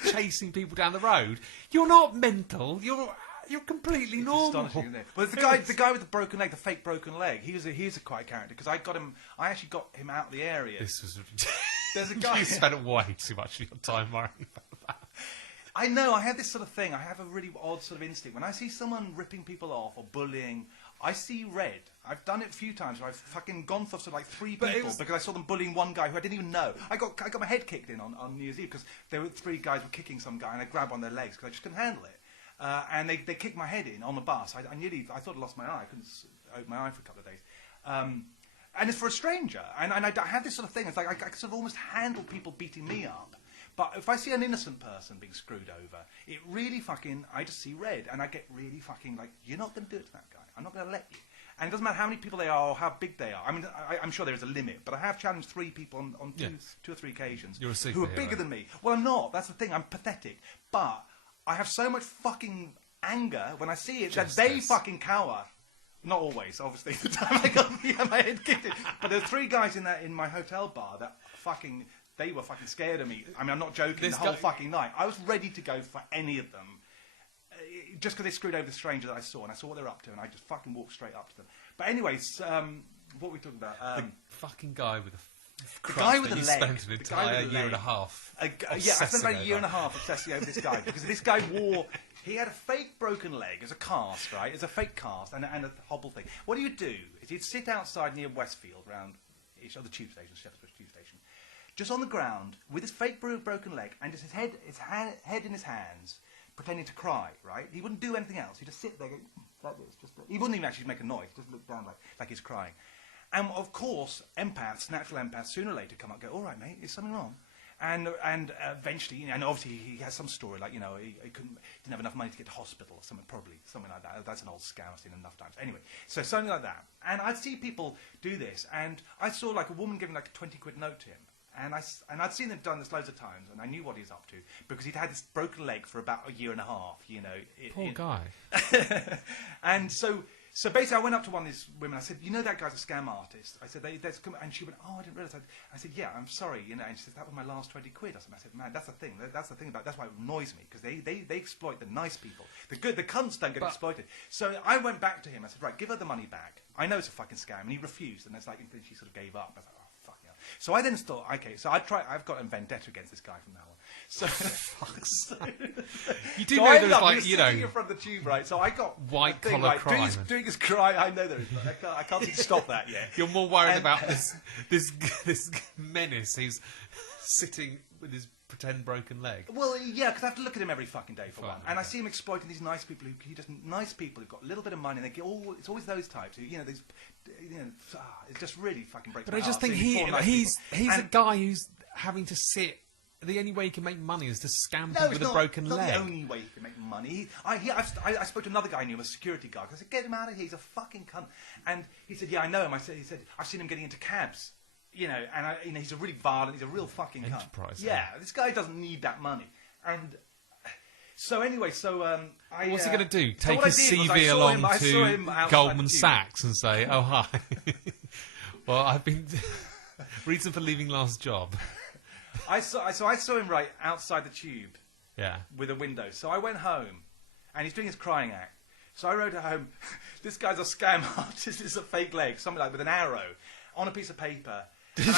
chasing people down the road. You're not mental. You're completely normal. Astonishing, isn't it? Well, the guy with the broken leg, the fake broken leg. He's a quite character because I actually got him out of the area. This was. There's a guy. You spent way too much of your time worrying about that. I know, I have this sort of thing. I have a really odd sort of instinct. When I see someone ripping people off or bullying, I see red. I've done it a few times where I've fucking gone for sort of like 3 people because I saw them bullying one guy who I didn't even know. I got my head kicked in on New Year's Eve because there were 3 guys were kicking some guy and I grabbed one of their legs because I just couldn't handle it. And they kicked my head in on the bus. I thought I lost my eye. I couldn't open my eye for a couple of days. And it's for a stranger. And I have this sort of thing. It's like I sort of almost handle people beating me up. But if I see an innocent person being screwed over, it really I just see red, and I get really fucking like, you're not going to do it to that guy. I'm not going to let you. And it doesn't matter how many people they are or how big they are. I mean, I'm sure there is a limit, but I have challenged 3 people on two or three occasions You're a superhero. who are bigger than me. Well, I'm not. That's the thing. I'm pathetic. But I have so much fucking anger when I see it that they fucking cower. Not always, obviously. The time I got my head kicked in. But there were 3 guys in my hotel bar that fucking... They were fucking scared of me. I mean, I'm not joking. The whole fucking night, I was ready to go for any of them, just because they screwed over the stranger that I saw, and I saw what they're up to, and I just fucking walked straight up to them. But anyways, what were we talking about? The fucking guy with the guy with the leg. Spent an entire year and a half. I spent about a year and a half obsessing over this guy because this guy he had a fake broken leg as a cast, right? As a fake cast and a hobble thing. What he would do is he'd sit outside near Westfield, around the tube station, Shepherd's tube station. Just on the ground, with his fake broken leg, and just his head in his hands, pretending to cry, right? He wouldn't do anything else. He'd just sit there going, like this. He wouldn't even actually make a noise. Just look down like he's crying. And, of course, natural empaths, sooner or later come up and go, all right, mate, is something wrong? And eventually, and obviously he has some story, like, he didn't have enough money to get to hospital or something, probably, something like that. That's an old scam I've seen enough times. Anyway, so something like that. And I'd see people do this, and I saw, like, a woman giving, like, a 20-quid note to him. And I'd seen him done this loads of times, and I knew what he was up to because he'd had this broken leg for about a year and a half. Poor guy. And so basically, I went up to one of these women. I said, "You know that guy's a scam artist." I said, and she went, "Oh, I didn't realise." I said, "Yeah, I'm sorry." And she said, "That was my last 20 quid." I said, "Man, that's the thing. That's the thing that's why it annoys me because they exploit the nice people. The cunts don't get exploited." So I went back to him. I said, "Right, give her the money back. I know it's a fucking scam," and he refused. And she sort of gave up. I was like, so I then thought, okay, so I've got a vendetta against this guy from now on. So, you do know there's like, sitting in front of the tube, right? So I got white collar crime. Doing his crime. I know there is. I can't seem to stop that yet. You're more worried about this menace who's sitting with his pretend broken leg. Well, yeah, because I have to look at him every fucking day for Fine, one, and I okay. see him exploiting these nice people nice people who've got a little bit of money. And they get all. It's always those types who, it just really fucking breaks. But my I just heart think seeing poor nice he's people. a guy who's having to sit. The only way he can make money is to scam people with a broken not leg. the only way he can make money. I spoke to another guy I knew, a security guard. I said, "Get him out of here! He's a fucking cunt." And he said, "Yeah, I know him." He said, "I've seen him getting into cabs." And he's a really violent. He's a real fucking cunt. Enterprise, Yeah, this guy doesn't need that money. And so anyway, What's he going to do? so Take what I his did was I CV saw along him- I saw him to outside Goldman the tube. Sachs and say, "Oh hi, well I've been reason for leaving last job." I saw him right outside the tube Yeah. with a window. So I went home, and he's doing his crying act. So I wrote at home, "This guy's a scam artist. It's a fake leg," something like with an arrow on a piece of paper. And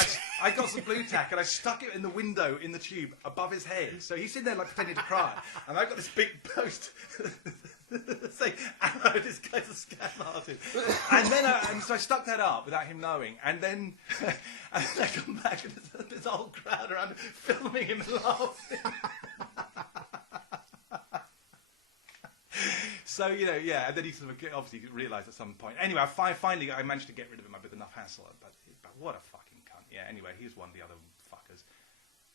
I got some blue tack and I stuck it in the window in the tube above his head. So he's sitting there like pretending to cry, and I've got this big post saying, "Arrow, this guy's a scam artist." And then so I stuck that up without him knowing, and then I come back and there's this whole crowd around filming him laughing. So and then he sort of obviously realised at some point. Anyway, finally I managed to get rid of him with enough hassle. But what a fucking cunt! Yeah. Anyway, he was one of the other fuckers.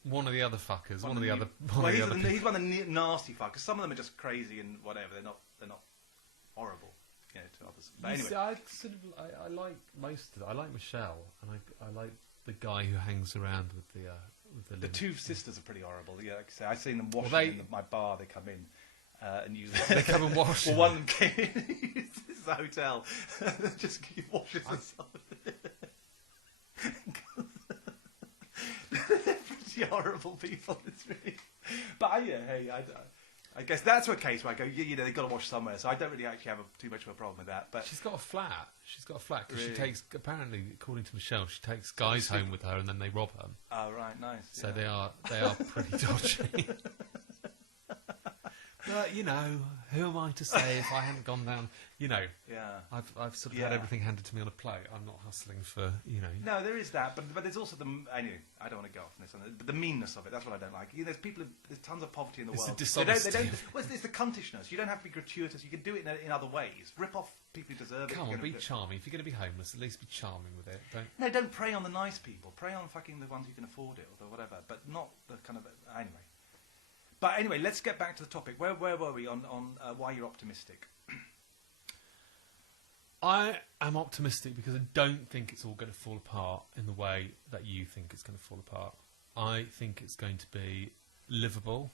One of the other fuckers. One of the new- other. Well, One of the other. he's one of the nasty fuckers. Some of them are just crazy and whatever. They're not horrible, to others. But You anyway, see, I like most of it. I like Michelle, and I like the guy who hangs around with the the two sisters are pretty horrible. Yeah, like I say, I've seen them washing Well, in my bar. They come in. And use They come and wash. Well, one of them came in. It's a hotel. Just washes himself. They're pretty horrible people. It's really. But I guess that's a case where I go, they've got to wash somewhere. So I don't really actually have too much of a problem with that. But She's got a flat. Because Really? she takes, apparently, according to Michelle, she takes guys home with her and then they rob her. oh right, nice. So yeah. they are pretty dodgy. But who am I to say if I hadn't gone down? Yeah. I've sort of had Yeah. everything handed to me on a plate. I'm not hustling for No, there is that, but there's also anyway. I don't want to go off on this one, but the meanness of it. That's what I don't like. There's tons of poverty in the It's world. the dishonesty. It's the cuntishness. You don't have to be gratuitous. You can do it in other ways. Rip off people who deserve it. Come You're on, gonna be do it. charming. If you're going to be homeless, at least be charming with it. Don't prey on the nice people. Prey on fucking the ones who can afford it or whatever, but not the kind of anyway. But anyway, let's get back to the topic. Where were we on why you're optimistic? I am optimistic because I don't think it's all going to fall apart in the way that you think it's going to fall apart. I think it's going to be livable.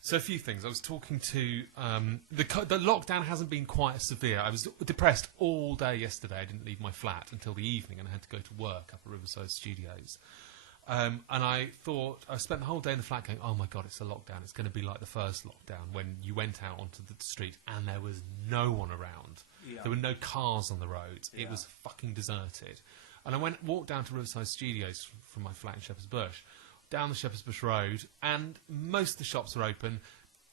So a few things. I was talking to the lockdown hasn't been quite as severe. I was depressed all day yesterday. I didn't leave my flat until the evening, and I had to go to work up at Riverside Studios. And I thought, I spent the whole day in the flat going, oh my God, it's a lockdown. It's going to be like the first lockdown when you went out onto the street and there was no one around. Yeah. There were no cars on the road. Yeah. It was fucking deserted. And I walked down to Riverside Studios from my flat in Shepherd's Bush, down the Shepherd's Bush Road, and most of the shops were open.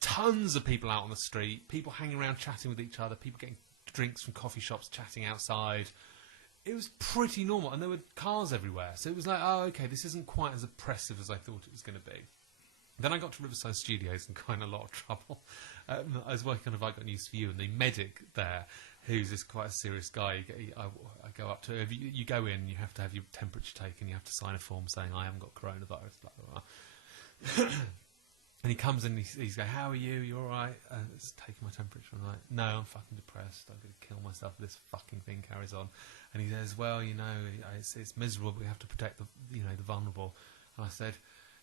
Tons of people out on the street, people hanging around chatting with each other, people getting drinks from coffee shops, chatting outside. It was pretty normal, and there were cars everywhere. So it was like, oh, okay, this isn't quite as oppressive as I thought it was going to be. Then I got to Riverside Studios and got in a lot of trouble. I was working on Have I Got News For You, and the medic there, who's this quite a serious guy, I go up to, you go in, you have to have your temperature taken, you have to sign a form saying, I haven't got coronavirus, blah, blah, blah. And he comes in, he's going, how are you? You all right? It's taking my temperature. I'm like, no, I'm fucking depressed. I'm going to kill myself if this fucking thing carries on. And he says, well, it's miserable, but we have to protect the vulnerable. And I said,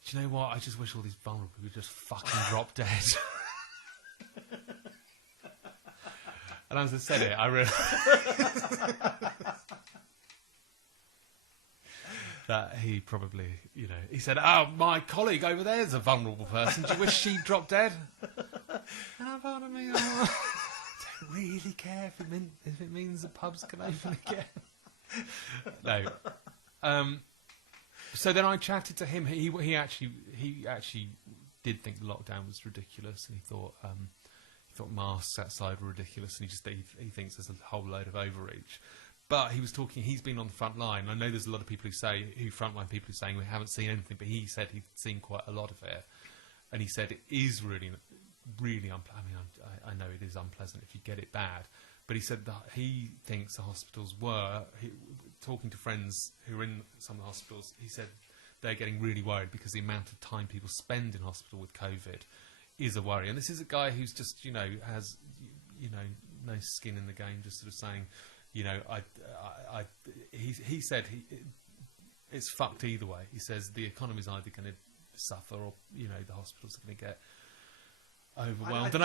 do you know what? I just wish all these vulnerable people would just fucking drop dead. And as I said it, I realised that he probably, he said, oh, my colleague over there is a vulnerable person. Do you wish she'd drop dead? And I thought, I don't really care if it means the pubs can open again. No. So then I chatted to him. He actually did think the lockdown was ridiculous, and he thought masks outside were ridiculous, and he thinks there's a whole load of overreach. But he was talking. He's been on the front line. I know there's a lot of people frontline people who are saying we haven't seen anything, but he said he'd seen quite a lot of it, and he said it is really, really unpleasant. I mean, I know it is unpleasant if you get it bad, but he said that he thinks the hospitals talking to friends who are in some of the hospitals. He said they're getting really worried because the amount of time people spend in hospital with COVID is a worry. And this is a guy who's just has no skin in the game, just sort of saying. He said it's fucked either way. He says the economy's either going to suffer or the hospitals are going to get overwhelmed.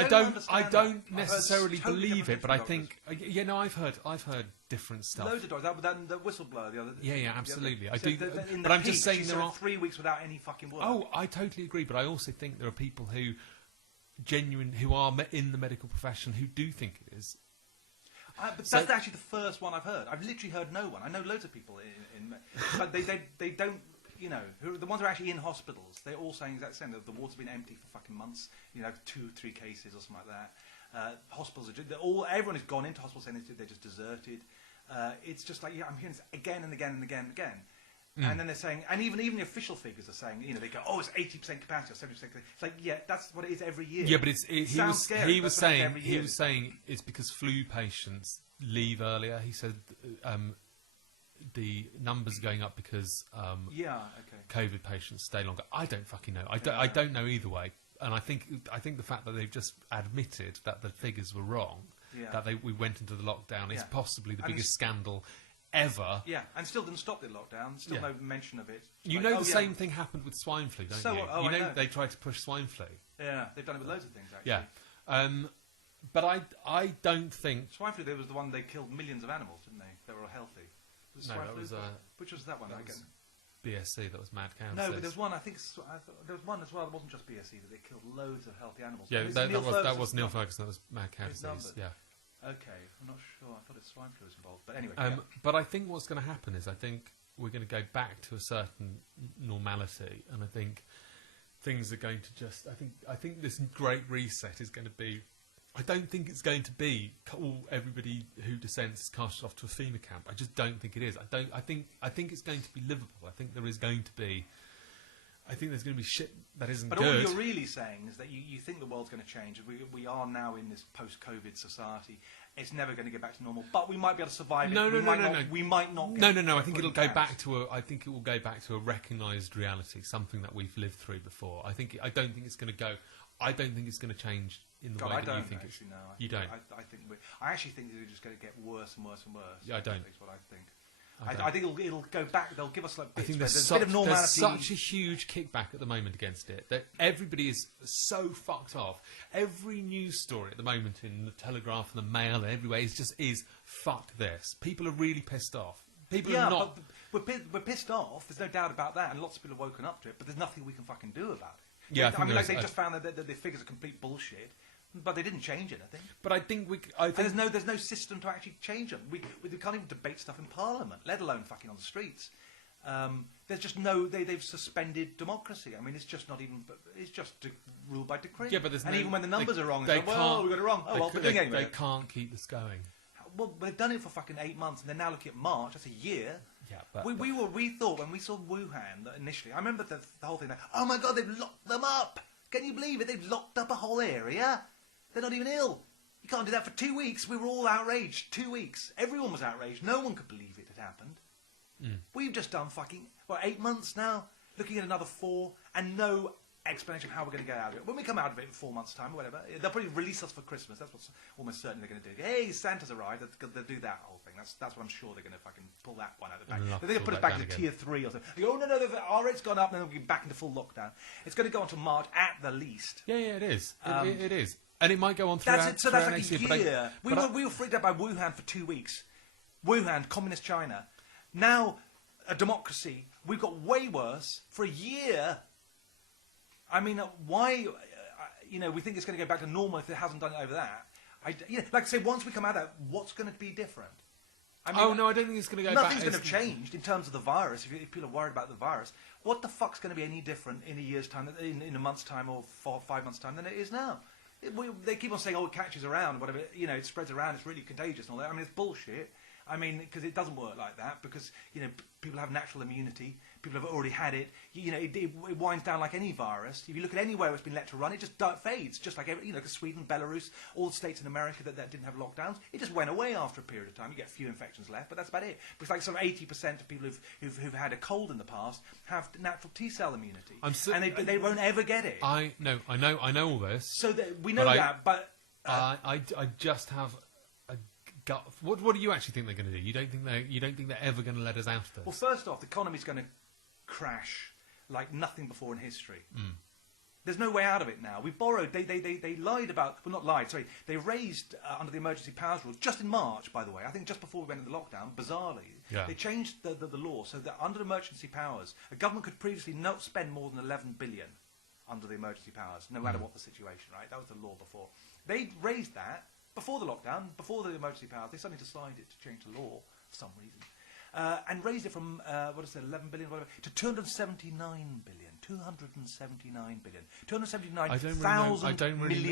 I don't necessarily believe it, but I think I've heard different stuff. Loads of doors. The whistleblower the other. Yeah, absolutely. I do. But I'm just saying there are 3 weeks without any fucking work. Oh, I totally agree. But I also think there are people who are in the medical profession who do think it is. But that's actually the first one I've heard. I've literally heard no one. I know loads of people but they don't, the ones who are actually in hospitals, they're all saying exactly the same. The water's been empty for fucking months, 2 or 3 cases or something like that. Hospitals everyone has gone into hospitals saying they're just deserted. It's just like, I'm hearing this again and again and again and again. And then they're saying, and even the official figures are saying, they go, it's 80% capacity or 70% capacity. It's like, yeah, that's what it is every year. Yeah, but he was saying it's because flu patients leave earlier. He said the numbers are going up because COVID patients stay longer. I don't fucking know. I don't know either way. And I think the fact that they've just admitted that the figures were wrong, that we went into the lockdown, is possibly the biggest scandal ever. Yeah, and still didn't stop the lockdown. Still no mention of it. The same thing happened with swine flu, don't you? I know. They tried to push swine flu. Yeah, they've done it with loads of things, actually. Yeah. But I don't think... Swine flu, there was the one they killed millions of animals, didn't they? They were all healthy. Which was that one? BSC, that was mad cow disease. No, but there was one, there was one as well that wasn't just BSC, that they killed loads of healthy animals. Yeah, that was Neil Ferguson, that was mad cow disease, yeah. Okay, I'm not sure. I thought swine flu was involved, but anyway. But I think what's going to happen is I think we're going to go back to a certain normality, and I think things are going to just. I think this great reset is going to be. I don't think it's going to be everybody who dissents is cast off to a FEMA camp. I just don't think it is. I think it's going to be livable. I think there is going to be. I think there's going to be shit that isn't good. But all you're really saying is that you think the world's going to change. We are now in this post-COVID society. It's never going to get back to normal, but we might be able to survive it. No. We might not. No. I think it'll go back to a recognised reality, something that we've lived through before. I don't think it's going to go. I don't think it's going to change in the way that you think it's. No, you don't. I actually think it's just going to get worse and worse and worse. Yeah, I don't. That's what I think. I think it'll go back. They'll give us like bits. I think there's a bit of normality. There's such a huge kickback at the moment against it that everybody is so fucked off. Every news story at the moment in the Telegraph and the Mail and everywhere is fuck this. People are really pissed off. People are not. But we're pissed off. There's no doubt about that, and lots of people have woken up to it. But there's nothing we can fucking do about it. Yeah, I mean, like they just found that the figures are complete bullshit. But they didn't change anything. But I think there's no system to actually change them. We can't even debate stuff in Parliament, let alone fucking on the streets. There's just no. They've suspended democracy. I mean, it's just not even. It's just ruled by decree. Yeah, but there's even when the numbers are wrong, we got it wrong. Oh, well, we're doing anyway. They can't keep this going. Well, they've done it for fucking 8 months, and they're now looking at March. That's a year. Yeah, but we thought when we saw Wuhan that initially. I remember the whole thing. Oh my God, they've locked them up. Can you believe it? They've locked up a whole area. They're not even ill. You can't do that for 2 weeks. We were all outraged. 2 weeks. Everyone was outraged. No one could believe it had happened. We've just done 8 months now, looking at another 4, and no explanation of how we're going to get out of it. When we come out of it in 4 months' time or whatever, they'll probably release us for Christmas. That's what's almost certain they're going to do. Hey, Santa's arrived. They'll do that whole thing. That's what I'm sure they're going to fucking pull that one out of the bag. They're going to put us back into tier 3 or something. They go, oh, no, our rate's gone up, and then we'll be back into full lockdown. It's going to go on to March at the least. Yeah, it is. It is. And it might go on throughout. That's like a year. We were freaked out by Wuhan for 2 weeks. Wuhan, communist China. Now, a democracy. We've got way worse for a year. I mean, why? We think it's going to go back to normal if it hasn't done it over that. Like I say, once we come out of that, what's going to be different? I don't think it's going to go back. Nothing's going to have changed in terms of the virus. If people are worried about the virus, what the fuck's going to be any different in a year's time, in a month's time, or 5 months' time than it is now? They keep on saying, it catches around, whatever. It spreads around. It's really contagious and all that. I mean, it's bullshit. I mean, because it doesn't work like that. Because people have natural immunity. People have already had it. It winds down like any virus. If you look at anywhere where it's been let to run, it just fades. Just like Sweden, Belarus, all the states in America that didn't have lockdowns, it just went away after a period of time. You get a few infections left, but that's about it. But it's like sort of 80% of people who've had a cold in the past have natural T-cell immunity, and they won't ever get it. I know all this. So we know that, but I just have a gut. What do you actually think they're going to do? You don't think they're ever going to let us out of this? Well, first off, the economy's going to crash like nothing before in history. There's no way out of it now. We borrowed. They lied about. Well, not lied. Sorry. They raised under the emergency powers rules just in March. By the way, I think just before we went into the lockdown. Bizarrely, they changed the law so that under emergency powers, a government could previously not spend more than 11 billion under the emergency powers, no matter what the situation. Right? That was the law before. They raised that before the lockdown, before the emergency powers. They suddenly decided to change the law for some reason. And raised it from 11 billion, whatever, to 279 billion. 279 billion. 279,000 million pounds. I don't really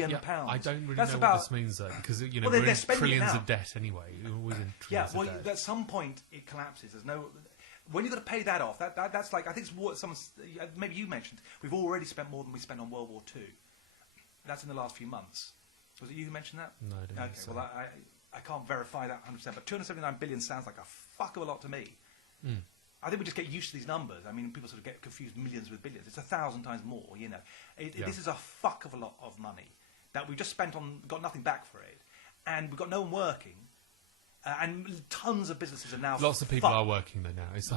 know what this means though, because we're in trillions of debt anyway. We're in trillions of debt. At some point it collapses. There's no. When you've got to pay that off, that's like, I think it's what maybe you mentioned. We've already spent more than we spent on World War II. That's in the last few months. Was it you who mentioned that? No, I didn't. Okay, So. well, I can't verify that 100%, but 279 billion sounds like a fuck of a lot to me. I think we just get used to these numbers. I mean, people sort of get confused millions with billions. It's 1,000 times more, This is a fuck of a lot of money that we've just spent on, got nothing back for it. And we've got no one working. And tons of businesses are now Lots of people are working there now. It's the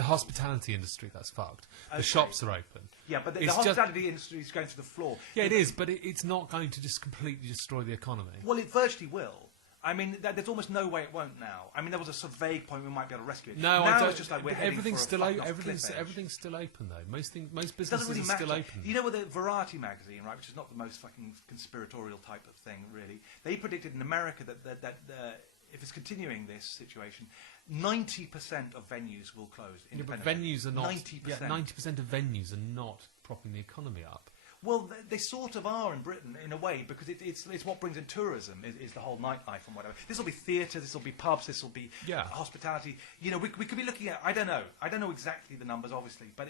hospitality industry that's fucked. The shops are open. Yeah, but the hospitality industry is going to the floor. Yeah, it is, but it's not going to just completely destroy the economy. Well, it virtually will. I mean, there's almost no way it won't now. I mean, there was a sort of vague point we might be able to rescue it. No, now I don't. It's just like we're everything's still open. Everything's still open though. Most businesses doesn't really are matter. still open. You know, with the Variety magazine, right, which is not the most fucking conspiratorial type of thing, really. They predicted in America that if it's continuing this situation, 90% of venues will close. Yeah, but venues are not. 90%. 90% of venues are not propping the economy up. Well, they sort of are in Britain, in a way, because it's what brings in tourism, is the whole nightlife and whatever. This will be theatre, this will be pubs, this will be hospitality. We could be looking at, I don't know exactly the numbers, obviously, but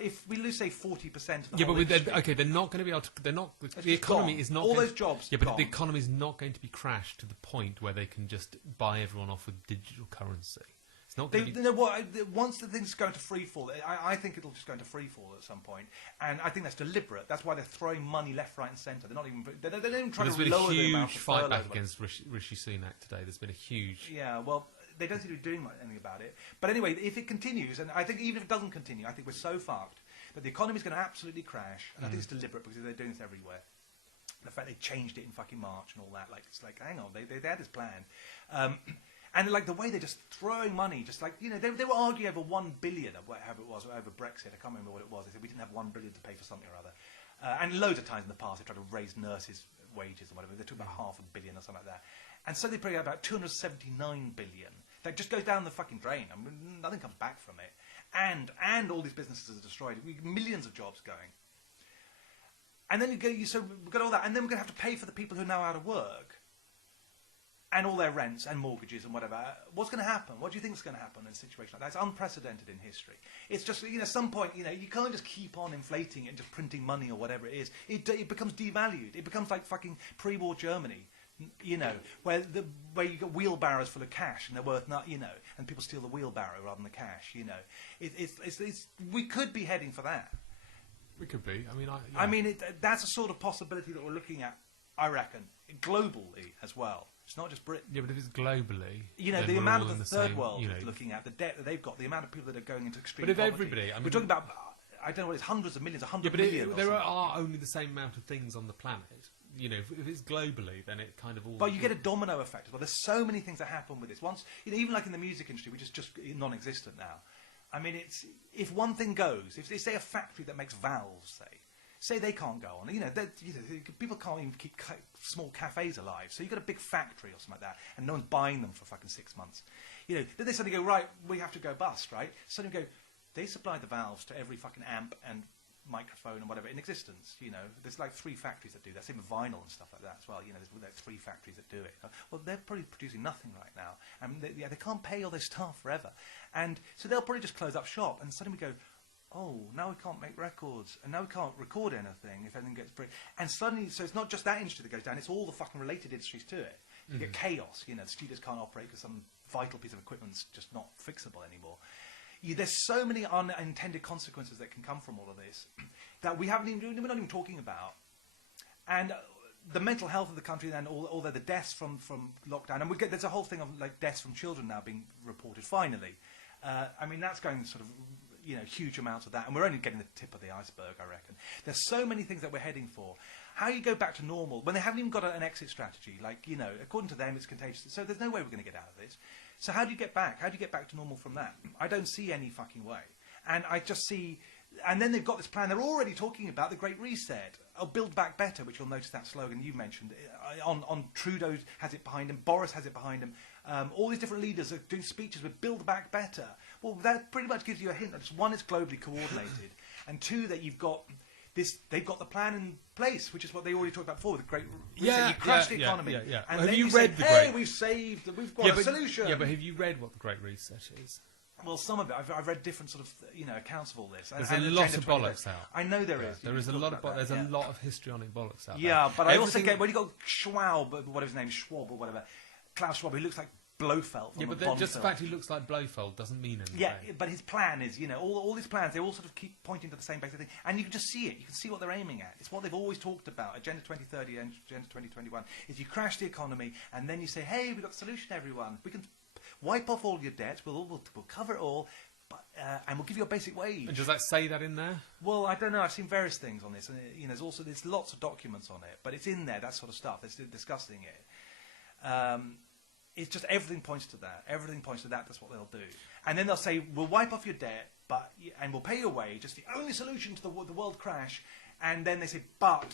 if we lose, say, 40% of the whole industry, they're not going to be able to. They're not. The economy is not. All those jobs. Yeah, but the economy is not going to be crashed to the point where they can just buy everyone off with digital currency. It's not going to be... Once the thing's going to free fall, I think it'll just go into free fall at some point, and I think that's deliberate. That's why they're throwing money left, right, and centre. They're not even. They don't even try to lower the amount of fight back against Rishi Sunak today. There's been a huge. Yeah, well, they don't seem to be doing anything about it. But anyway, if it continues, and I think even if it doesn't continue, I think we're so fucked that the economy's going to absolutely crash, and I think it's deliberate because they're doing this everywhere. The fact they changed it in fucking March and all that, like it's like, hang on, they had this plan. And like the way they're just throwing money, just like, they were arguing over 1 billion or whatever it was, over Brexit. I can't remember what it was. They said we didn't have 1 billion to pay for something or other. And loads of times in the past they tried to raise nurses' wages or whatever. They took about $500 million or something like that. And so they pay about 279 billion. That just goes down the fucking drain. I mean, nothing comes back from it. And all these businesses are destroyed. Millions of jobs going. And then so we've got all that, and then we're going to have to pay for the people who are now out of work. And all their rents and mortgages and whatever. What's going to happen? What do you think is going to happen in a situation like that? It's unprecedented in history. It's just, at some point, you can't just keep on inflating it and just printing money or whatever it is. It becomes devalued. It becomes like fucking pre-war Germany, where you got wheelbarrows full of cash and they're worth and people steal the wheelbarrow rather than the cash, we could be heading for that. We could be. I mean, that's a sort of possibility that we're looking at, I reckon, globally as well. It's not just Britain. Yeah, but if it's globally... the amount of the third world is looking at, the debt that they've got, the amount of people that are going into extreme poverty. But if everybody... we're talking about, I don't know what it's, hundreds of millions, 100 million. There are only the same amount of things on the planet. If it's globally, then it kind of all... But you get a domino effect as well. There's so many things that happen with this. Once, even like in the music industry, which is just non-existent now. I mean, if one thing goes, if they say a factory that makes valves, say they can't go on. People can't even keep small cafes alive. So you've got a big factory or something like that, and no one's buying them for fucking 6 months. Then they suddenly go, right, we have to go bust, right? Suddenly go, they supply the valves to every fucking amp and microphone and whatever in existence. You know, there's like 3 factories that do that. Same with vinyl and stuff like that as well. You know, there's 3 factories that do it. Well, they're probably producing nothing right now, and they can't pay all their staff forever, and so they'll probably just close up shop. And suddenly we go, oh, now we can't make records, and now we can't record anything if anything gets break. And suddenly, so it's not just that industry that goes down; it's all the fucking related industries to it. You get chaos. You know, the studios can't operate because some vital piece of equipment's just not fixable anymore. There's so many unintended consequences that can come from all of this that we're not even talking about. And the mental health of the country, and all the deaths from lockdown, and there's a whole thing of like deaths from children now being reported. Finally, I mean that's going sort of, you know, huge amounts of that, and we're only getting the tip of the iceberg, I reckon. There's so many things that we're heading for. How you go back to normal when they haven't even got an exit strategy? Like, you know, according to them, it's contagious. So there's no way we're going to get out of this. So how do you get back? How do you get back to normal from that? I don't see any fucking way. And I just see... And then they've got this plan. They're already talking about the Great Reset. Oh, Build Back Better, which you'll notice that slogan you mentioned. On Trudeau has it behind him. Boris has it behind him. All these different leaders are doing speeches with Build Back Better. Well, that pretty much gives you a hint. That one, it's globally coordinated. And 2, that you've got... They've got the plan in place, which is what they already talked about before with the Great Reset. You crash the economy. And have then you read say, the hey, Great... we've got a solution. Yeah, but have you read what the Great Reset is? Well, some of it. I've read different sort of, you know, accounts of all this. There's a lot of bollocks out. I know there is. There is a lot of there's a lot of histrionic bollocks out there. Yeah, but I also get when you got Schwab, whatever his name is, Schwab or whatever, Klaus Schwab, he looks like Blofeld from but just the fact he looks like Blofeld doesn't mean anything. Yeah, but his plan is, you know, all these plans, they all sort of keep pointing to the same basic thing. And you can just see it. You can see what they're aiming at. It's what they've always talked about. Agenda 2030 and Agenda 2021 is you crash the economy and then you say, hey, we've got the solution, everyone. We can wipe off all your debts. We'll cover it all. But, and we'll give you a basic wage. And does that say that in there? Well, I don't know. I've seen various things on this. And, you know, there's lots of documents on it. But it's in there, that sort of stuff. They're discussing it. It's just everything points to that. Everything points to that. That's what they'll do. And then they'll say, we'll wipe off your debt, and we'll pay your wage. It's the only solution to the world crash. And then they say, but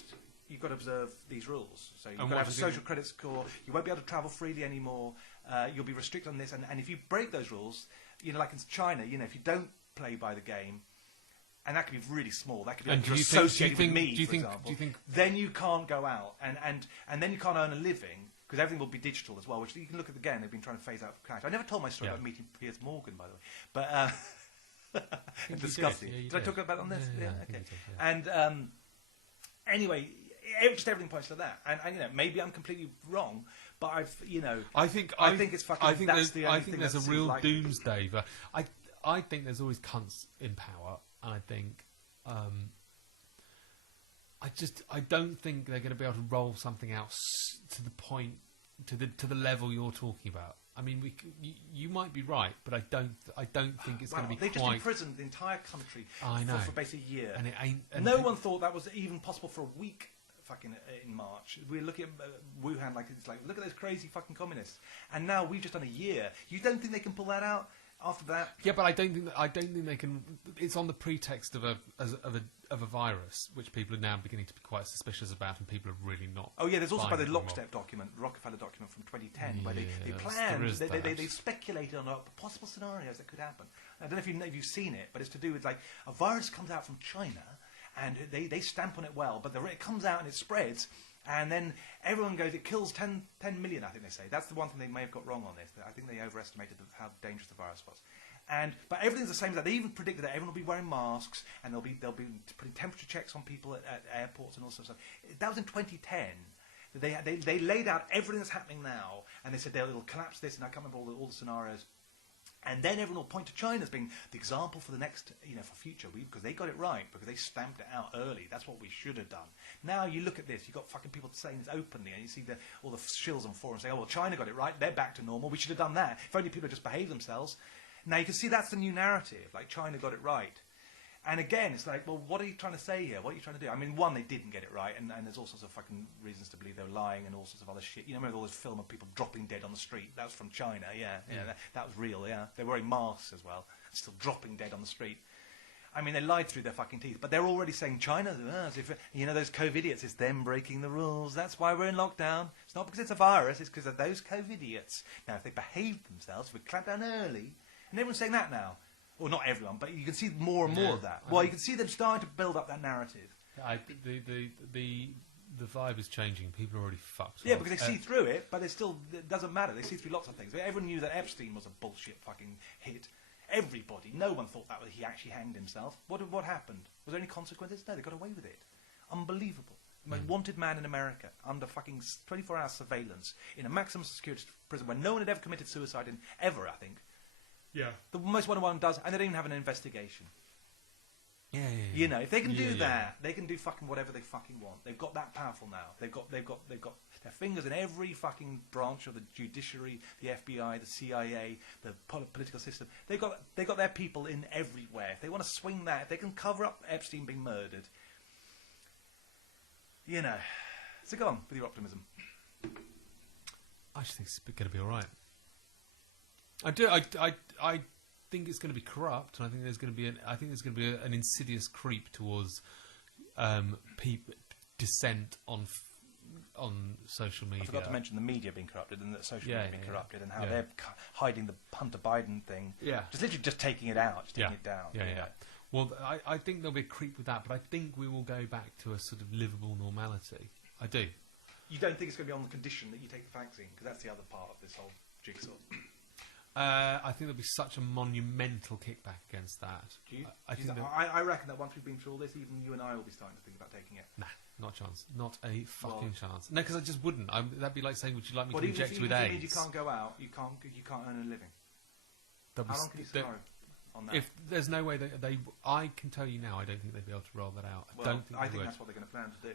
you've got to observe these rules. So you've got to have a social credit score. You won't be able to travel freely anymore. You'll be restricted on this. And if you break those rules, you know, like in China, you know, if you don't play by the game, and that could be really small. That could be like associated with me, for example. Then you can't go out, and then you can't earn a living. Because everything will be digital as well, which you can look at again. They've been trying to phase out cash. I never told my story about meeting Piers Morgan, by the way, but disgusting. Did I talk about it on this? Yeah, okay. And anyway, just everything points to that. And you know, maybe I'm completely wrong, but I think it's fucking. I think there's a real doomsday. But I think there's always cunts in power, and I think. I don't think they're going to be able to roll something out to the point, to the level you're talking about. I mean, you might be right, but I don't think it's going to be they quite... just imprisoned the entire country for basically a year. And it ain't... And no one thought that was even possible for a week fucking in March. We're looking at Wuhan like it's like, look at those crazy fucking communists. And now we've just done a year. You don't think they can pull that out after that? Yeah, but I don't think they can... It's on the pretext of a virus, which people are now beginning to be quite suspicious about, and people are really not. Oh yeah, there's also by the Lockstep document, the Rockefeller document from 2010, where they planned, they speculated on possible scenarios that could happen. I don't know if you've seen it, but it's to do with like a virus comes out from China, and they stamp on it well, but it comes out and it spreads, and then everyone goes, it kills 10 million, I think they say. That's the one thing they may have got wrong on this. I think they overestimated how dangerous the virus was. But everything's the same as that. They even predicted that everyone will be wearing masks, and they'll be putting temperature checks on people at airports and all sorts of stuff. That was in 2010. They laid out everything that's happening now, and they said it'll collapse this, and I can't remember all the scenarios. And then everyone will point to China as being the example for the next, for future, because they got it right, because they stamped it out early. That's what we should have done. Now you look at this, you've got fucking people saying this openly, and you see all the shills on forums saying, oh, well, China got it right, they're back to normal, we should have done that. If only people had just behaved themselves. Now you can see that's the new narrative, like China got it right. And again, it's like, well, what are you trying to say here? What are you trying to do? I mean, one, they didn't get it right, and there's all sorts of fucking reasons to believe they're lying and all sorts of other shit. You know, remember all this film of people dropping dead on the street? That was from China, yeah. That was real, yeah. They're wearing masks as well, still dropping dead on the street. I mean, they lied through their fucking teeth, but they're already saying China, as if, those COVID-idiots, it's them breaking the rules. That's why we're in lockdown. It's not because it's a virus, it's because of those COVID-idiots. Now, if they behaved themselves, if we clamped down early, and everyone's saying that now. Or not everyone, but you can see more and more of that. Well, you can see them starting to build up that narrative. The vibe is changing. People are already fucked. Yeah, because they see through it, but it doesn't matter. They see through lots of things. Everyone knew that Epstein was a bullshit fucking hit. Everybody. No one thought that he actually hanged himself. What happened? Was there any consequences? No, they got away with it. Unbelievable. The most wanted man in America, under fucking 24-hour surveillance, in a maximum security prison where no one had ever committed suicide in, ever, I think. Yeah. The most one does, and they don't even have an investigation. Yeah. You know, if they can do that, they can do fucking whatever they fucking want. They've got that powerful now. They've got their fingers in every fucking branch of the judiciary, the FBI, the CIA, the political system. They've got their people in everywhere. If they want to swing that, if they can cover up Epstein being murdered, you know. So go on with your optimism. I just think it's going to be all right. I do. I think it's going to be corrupt, and I think there's going to be an insidious creep towards dissent on social media. I forgot to mention the media being corrupted and that social media being corrupted and how they're hiding the Hunter Biden thing. Yeah, just literally just taking it out, just taking it down. Yeah. Well, I think there'll be a creep with that, but I think we will go back to a sort of livable normality. I do. You don't think it's going to be on the condition that you take the vaccine? Because that's the other part of this whole jigsaw. I think there'll be such a monumental kickback against that. I reckon that once we've been through all this, even you and I will be starting to think about taking it. Nah, not a chance. Not a fucking chance. No, because I just wouldn't. That'd be like saying, would you like me to inject you with AIDS? Means you can't go out, you can't earn a living. How long can you survive on that? If there's no way I can tell you now, I don't think they'd be able to roll that out. Well, I think that's what they're going to plan to do.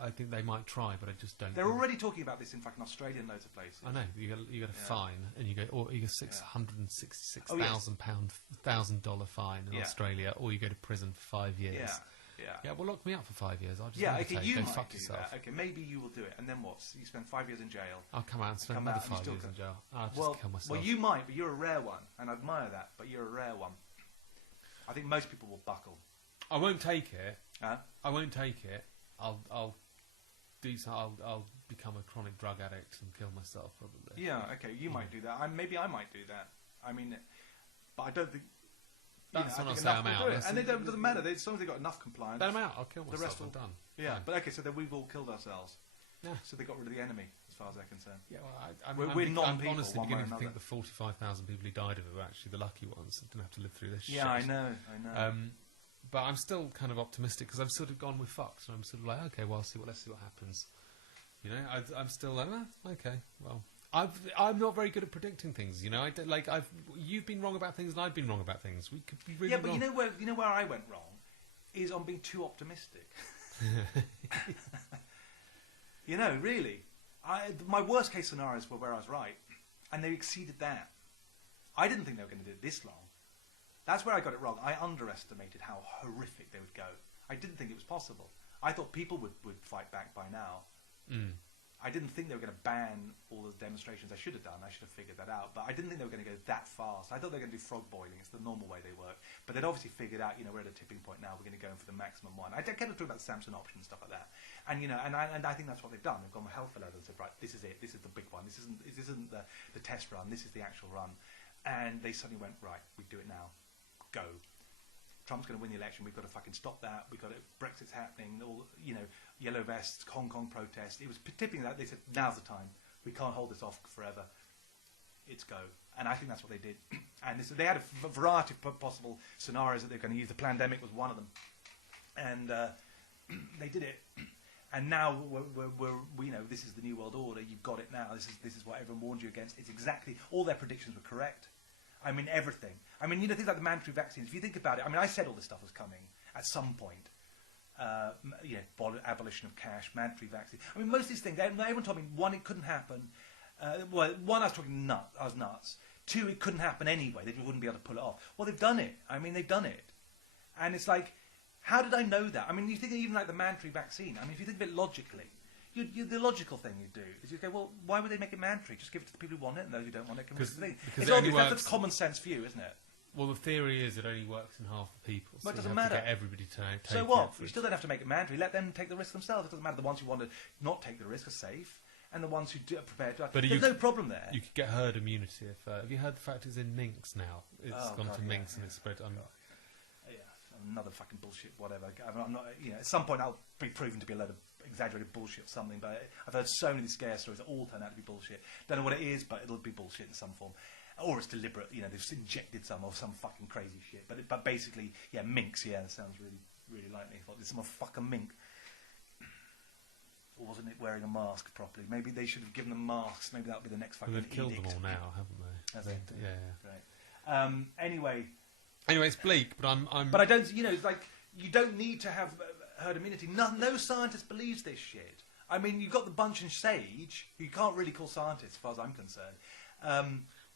I think they might try, but I just don't. They're already talking about this in fucking Australia and loads of places. I know you got a fine, and you get $666,000 fine in Australia, or you go to prison for 5 years. Yeah. Well, lock me up for 5 years. I'll just you might fuck do yourself. that. Okay, maybe you will do it, and then what? So you spend 5 years in jail. I'll come out and spend another 5 years in jail. I'll just kill myself. Well, you might, but you're a rare one, and I admire that. But you're a rare one. I think most people will buckle. I won't take it. Huh? I won't take it. I'll become a chronic drug addict and kill myself probably. Yeah. Okay. You might do that. Maybe I might do that. I mean, but I don't think. That's when I'll say I'm out. And it doesn't matter. As long as they've got enough compliance. Then I'm out. I'll kill myself. The rest will done. Yeah. Fine. But okay. So then we've all killed ourselves. Yeah. So they got rid of the enemy, as far as they're concerned. Yeah. Well, I'm honestly beginning to think the 45,000 people who died of it were actually the lucky ones that didn't have to live through this shit. Yeah, I know. But I'm still kind of optimistic because I've sort of gone with fucks, and I'm sort of like, okay, well, let's see what happens. You know, I'm still like, okay, well, I'm not very good at predicting things. You know, you've been wrong about things, and I've been wrong about things. We could be really wrong. You know where I went wrong is on being too optimistic. You know, really, my worst case scenarios were where I was right, and they exceeded that. I didn't think they were going to do it this long. That's where I got it wrong. I underestimated how horrific they would go. I didn't think it was possible. I thought people would fight back by now. I didn't think they were going to ban all the demonstrations. I should have done. I should have figured that out. But I didn't think they were going to go that fast. I thought they were going to do frog boiling. It's the normal way they work. But they'd obviously figured out, we're at a tipping point now. We're going to go in for the maximum one. I kept talking about the Samson option and stuff like that. And, and I think that's what they've done. They've gone with hell for leather and said, right, this is it. This is the big one. This isn't the test run. This is the actual run. And they suddenly went, right, we do it now. Go. Trump's going to win the election. We've got to fucking stop that. We've got to. Brexit's happening. All yellow vests, Hong Kong protest. It was tipping that. They said, now's the time. We can't hold this off forever. It's go. And I think that's what they did. And they had a variety of possible scenarios that they're going to use. The pandemic was one of them. And they did it. And now we know this is the new world order. You've got it now. This is what everyone warned you against. It's exactly all their predictions were correct. I mean, everything. I mean, things like the mandatory vaccines. If you think about it, I mean, I said all this stuff was coming at some point. Abolition of cash, mandatory vaccines. I mean, most of these things, everyone told me, one, it couldn't happen. One, I was talking nuts. I was nuts. Two, it couldn't happen anyway. They wouldn't be able to pull it off. Well, they've done it. I mean, they've done it. And it's like, how did I know that? I mean, you think even like the mandatory vaccine. I mean, if you think of it logically, the logical thing you do is you go, well, why would they make it mandatory? Just give it to the people who want it, and those who don't want it can risk the thing. It's obvious. That's a common sense view, isn't it? Well, the theory is it only works in half the people. So it doesn't matter. To get everybody to take so what? You still don't have to make it mandatory. Let them take the risk themselves. It doesn't matter. The ones who want to not take the risk are safe. and the ones who are prepared to die. But There's no problem there. You could get herd immunity if. Have you heard the fact it's in minks now? It's gone to minks and it's spread. Yeah, another fucking bullshit, whatever. I'm not, at some point I'll be proven to be a load of exaggerated bullshit or something, but I've heard so many scare stories that all turn out to be bullshit. Don't know what it is, but it'll be bullshit in some form. Or it's deliberate, they've injected some fucking crazy shit. But basically, minks, that sounds really, really likely. I thought, did someone fuck a mink? Or wasn't it wearing a mask properly? Maybe they should have given them masks. Maybe that'll be the next fucking They've killed them edict. all now, haven't they? That's it. Yeah. Great. Anyway, it's bleak, but I'm. But I don't. It's like you don't need to have herd immunity. No scientist believes this shit. I mean, you've got the bunch and sage, who you can't really call scientists, as far as I'm concerned.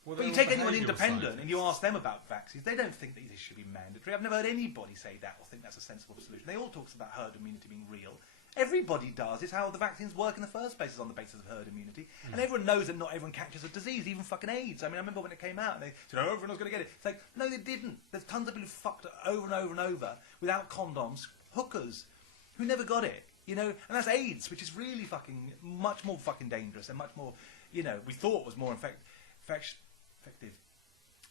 But you take anyone independent and you ask them about vaccines, they don't think that this should be mandatory. I've never heard anybody say that or think that's a sensible solution. They all talk about herd immunity being real. Everybody does. It's how the vaccines work in the first place, is on the basis of herd immunity. And everyone knows that not everyone catches a disease, even fucking AIDS. I mean, I remember when it came out and they said, everyone was going to get it. It's like, no, they didn't. There's tons of people who fucked it over and over and over without condoms, hookers, who never got it. And that's AIDS, which is really fucking, much more fucking dangerous and much more, we thought was more effective.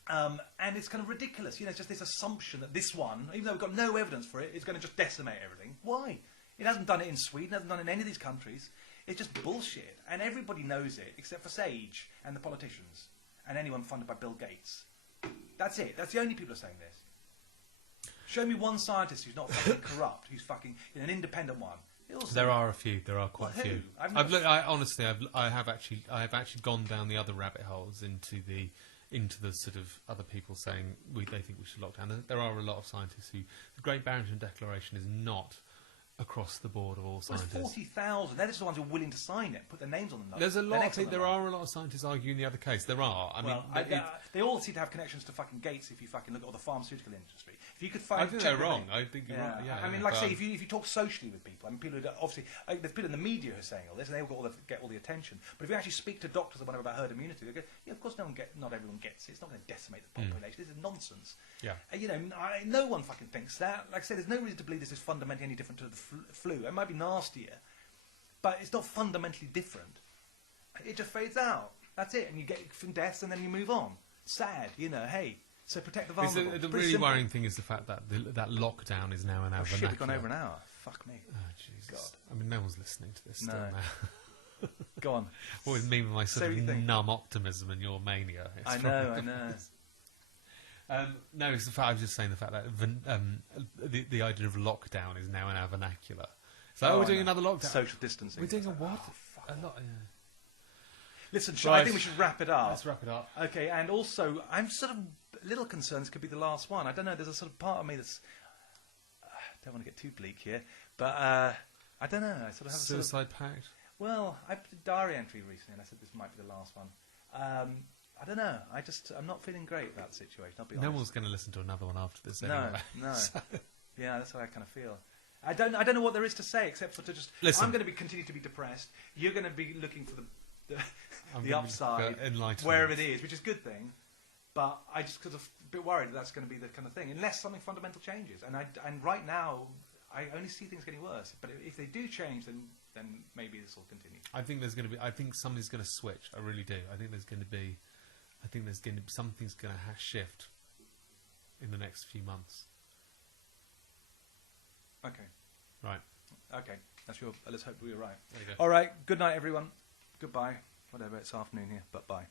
And it's kind of ridiculous. It's just this assumption that this one, even though we've got no evidence for it, is going to just decimate everything. Why? It hasn't done it in Sweden, it hasn't done it in any of these countries. It's just bullshit. And everybody knows it, except for Sage and the politicians and anyone funded by Bill Gates. That's it. That's the only people who are saying this. Show me one scientist who's not fucking corrupt, who's fucking an independent one. There are a few. There are quite a few. Honestly, I have actually gone down the other rabbit holes into the sort of other people saying they think we should lock down. There are a lot of scientists who the Great Barrington Declaration is not across the board of all scientists. There's 40,000. They're just the ones who are willing to sign it, put their names on the There are a lot of scientists arguing the other case. There are. They all seem to have connections to fucking Gates. If you fucking look at the pharmaceutical industry, if you could find, I think they're wrong. I think you're wrong. Yeah, I mean, like say, if you talk socially with people, I mean, people who obviously there's people in the media who are saying all this, and they all get all the attention. But if you actually speak to doctors or whatever about herd immunity, they go, yeah, of course, not everyone gets it. It's not going to decimate the population. This is nonsense. Yeah. No one fucking thinks that. Like I say, there's no reason to believe this is fundamentally any different to the flu. It might be nastier, but it's not fundamentally different. It just fades out. That's it, and you get some deaths, and then you move on. Sad, hey. So protect the vulnerable. The really worrying thing is the fact that that lockdown is now an hour. Shit, we've gone over an hour. Fuck me. Oh, Jesus. God. I mean, no one's listening to this still now. Go on. What with me with my sort of numb optimism and your mania. I know. No, it's the fact. I was just saying the fact that the idea of lockdown is now in our vernacular. So we're doing another lockdown. Social distancing. We're doing a what? Listen, I think we should wrap it up. Let's wrap it up. Okay, and also, I'm sort of a little concerned this could be the last one. I don't know, there's a sort of part of me that's... don't want to get too bleak here, but I don't know. I sort of have Suicide pact? Well, I put a diary entry recently, and I said this might be the last one. I don't know. I'm not feeling great about the situation, I'll be honest. No one's going to listen to another one after this anyway. No. Yeah, that's how I kind of feel. I don't know what there is to say, except for to just... Listen. I'm going to continue to be depressed. You're going to be looking for the upside, enlightenment, wherever it is, which is a good thing. But I just because of a bit worried that's going to be the kind of thing, unless something fundamental changes. And right now, I only see things getting worse. But if they do change, then maybe this will continue. I think something's going to switch. I really do. I think something's going to shift in the next few months. Okay. Right. Okay. Let's hope we were right. There you go. All right. Good night, everyone. Goodbye. Whatever. It's afternoon here, but bye.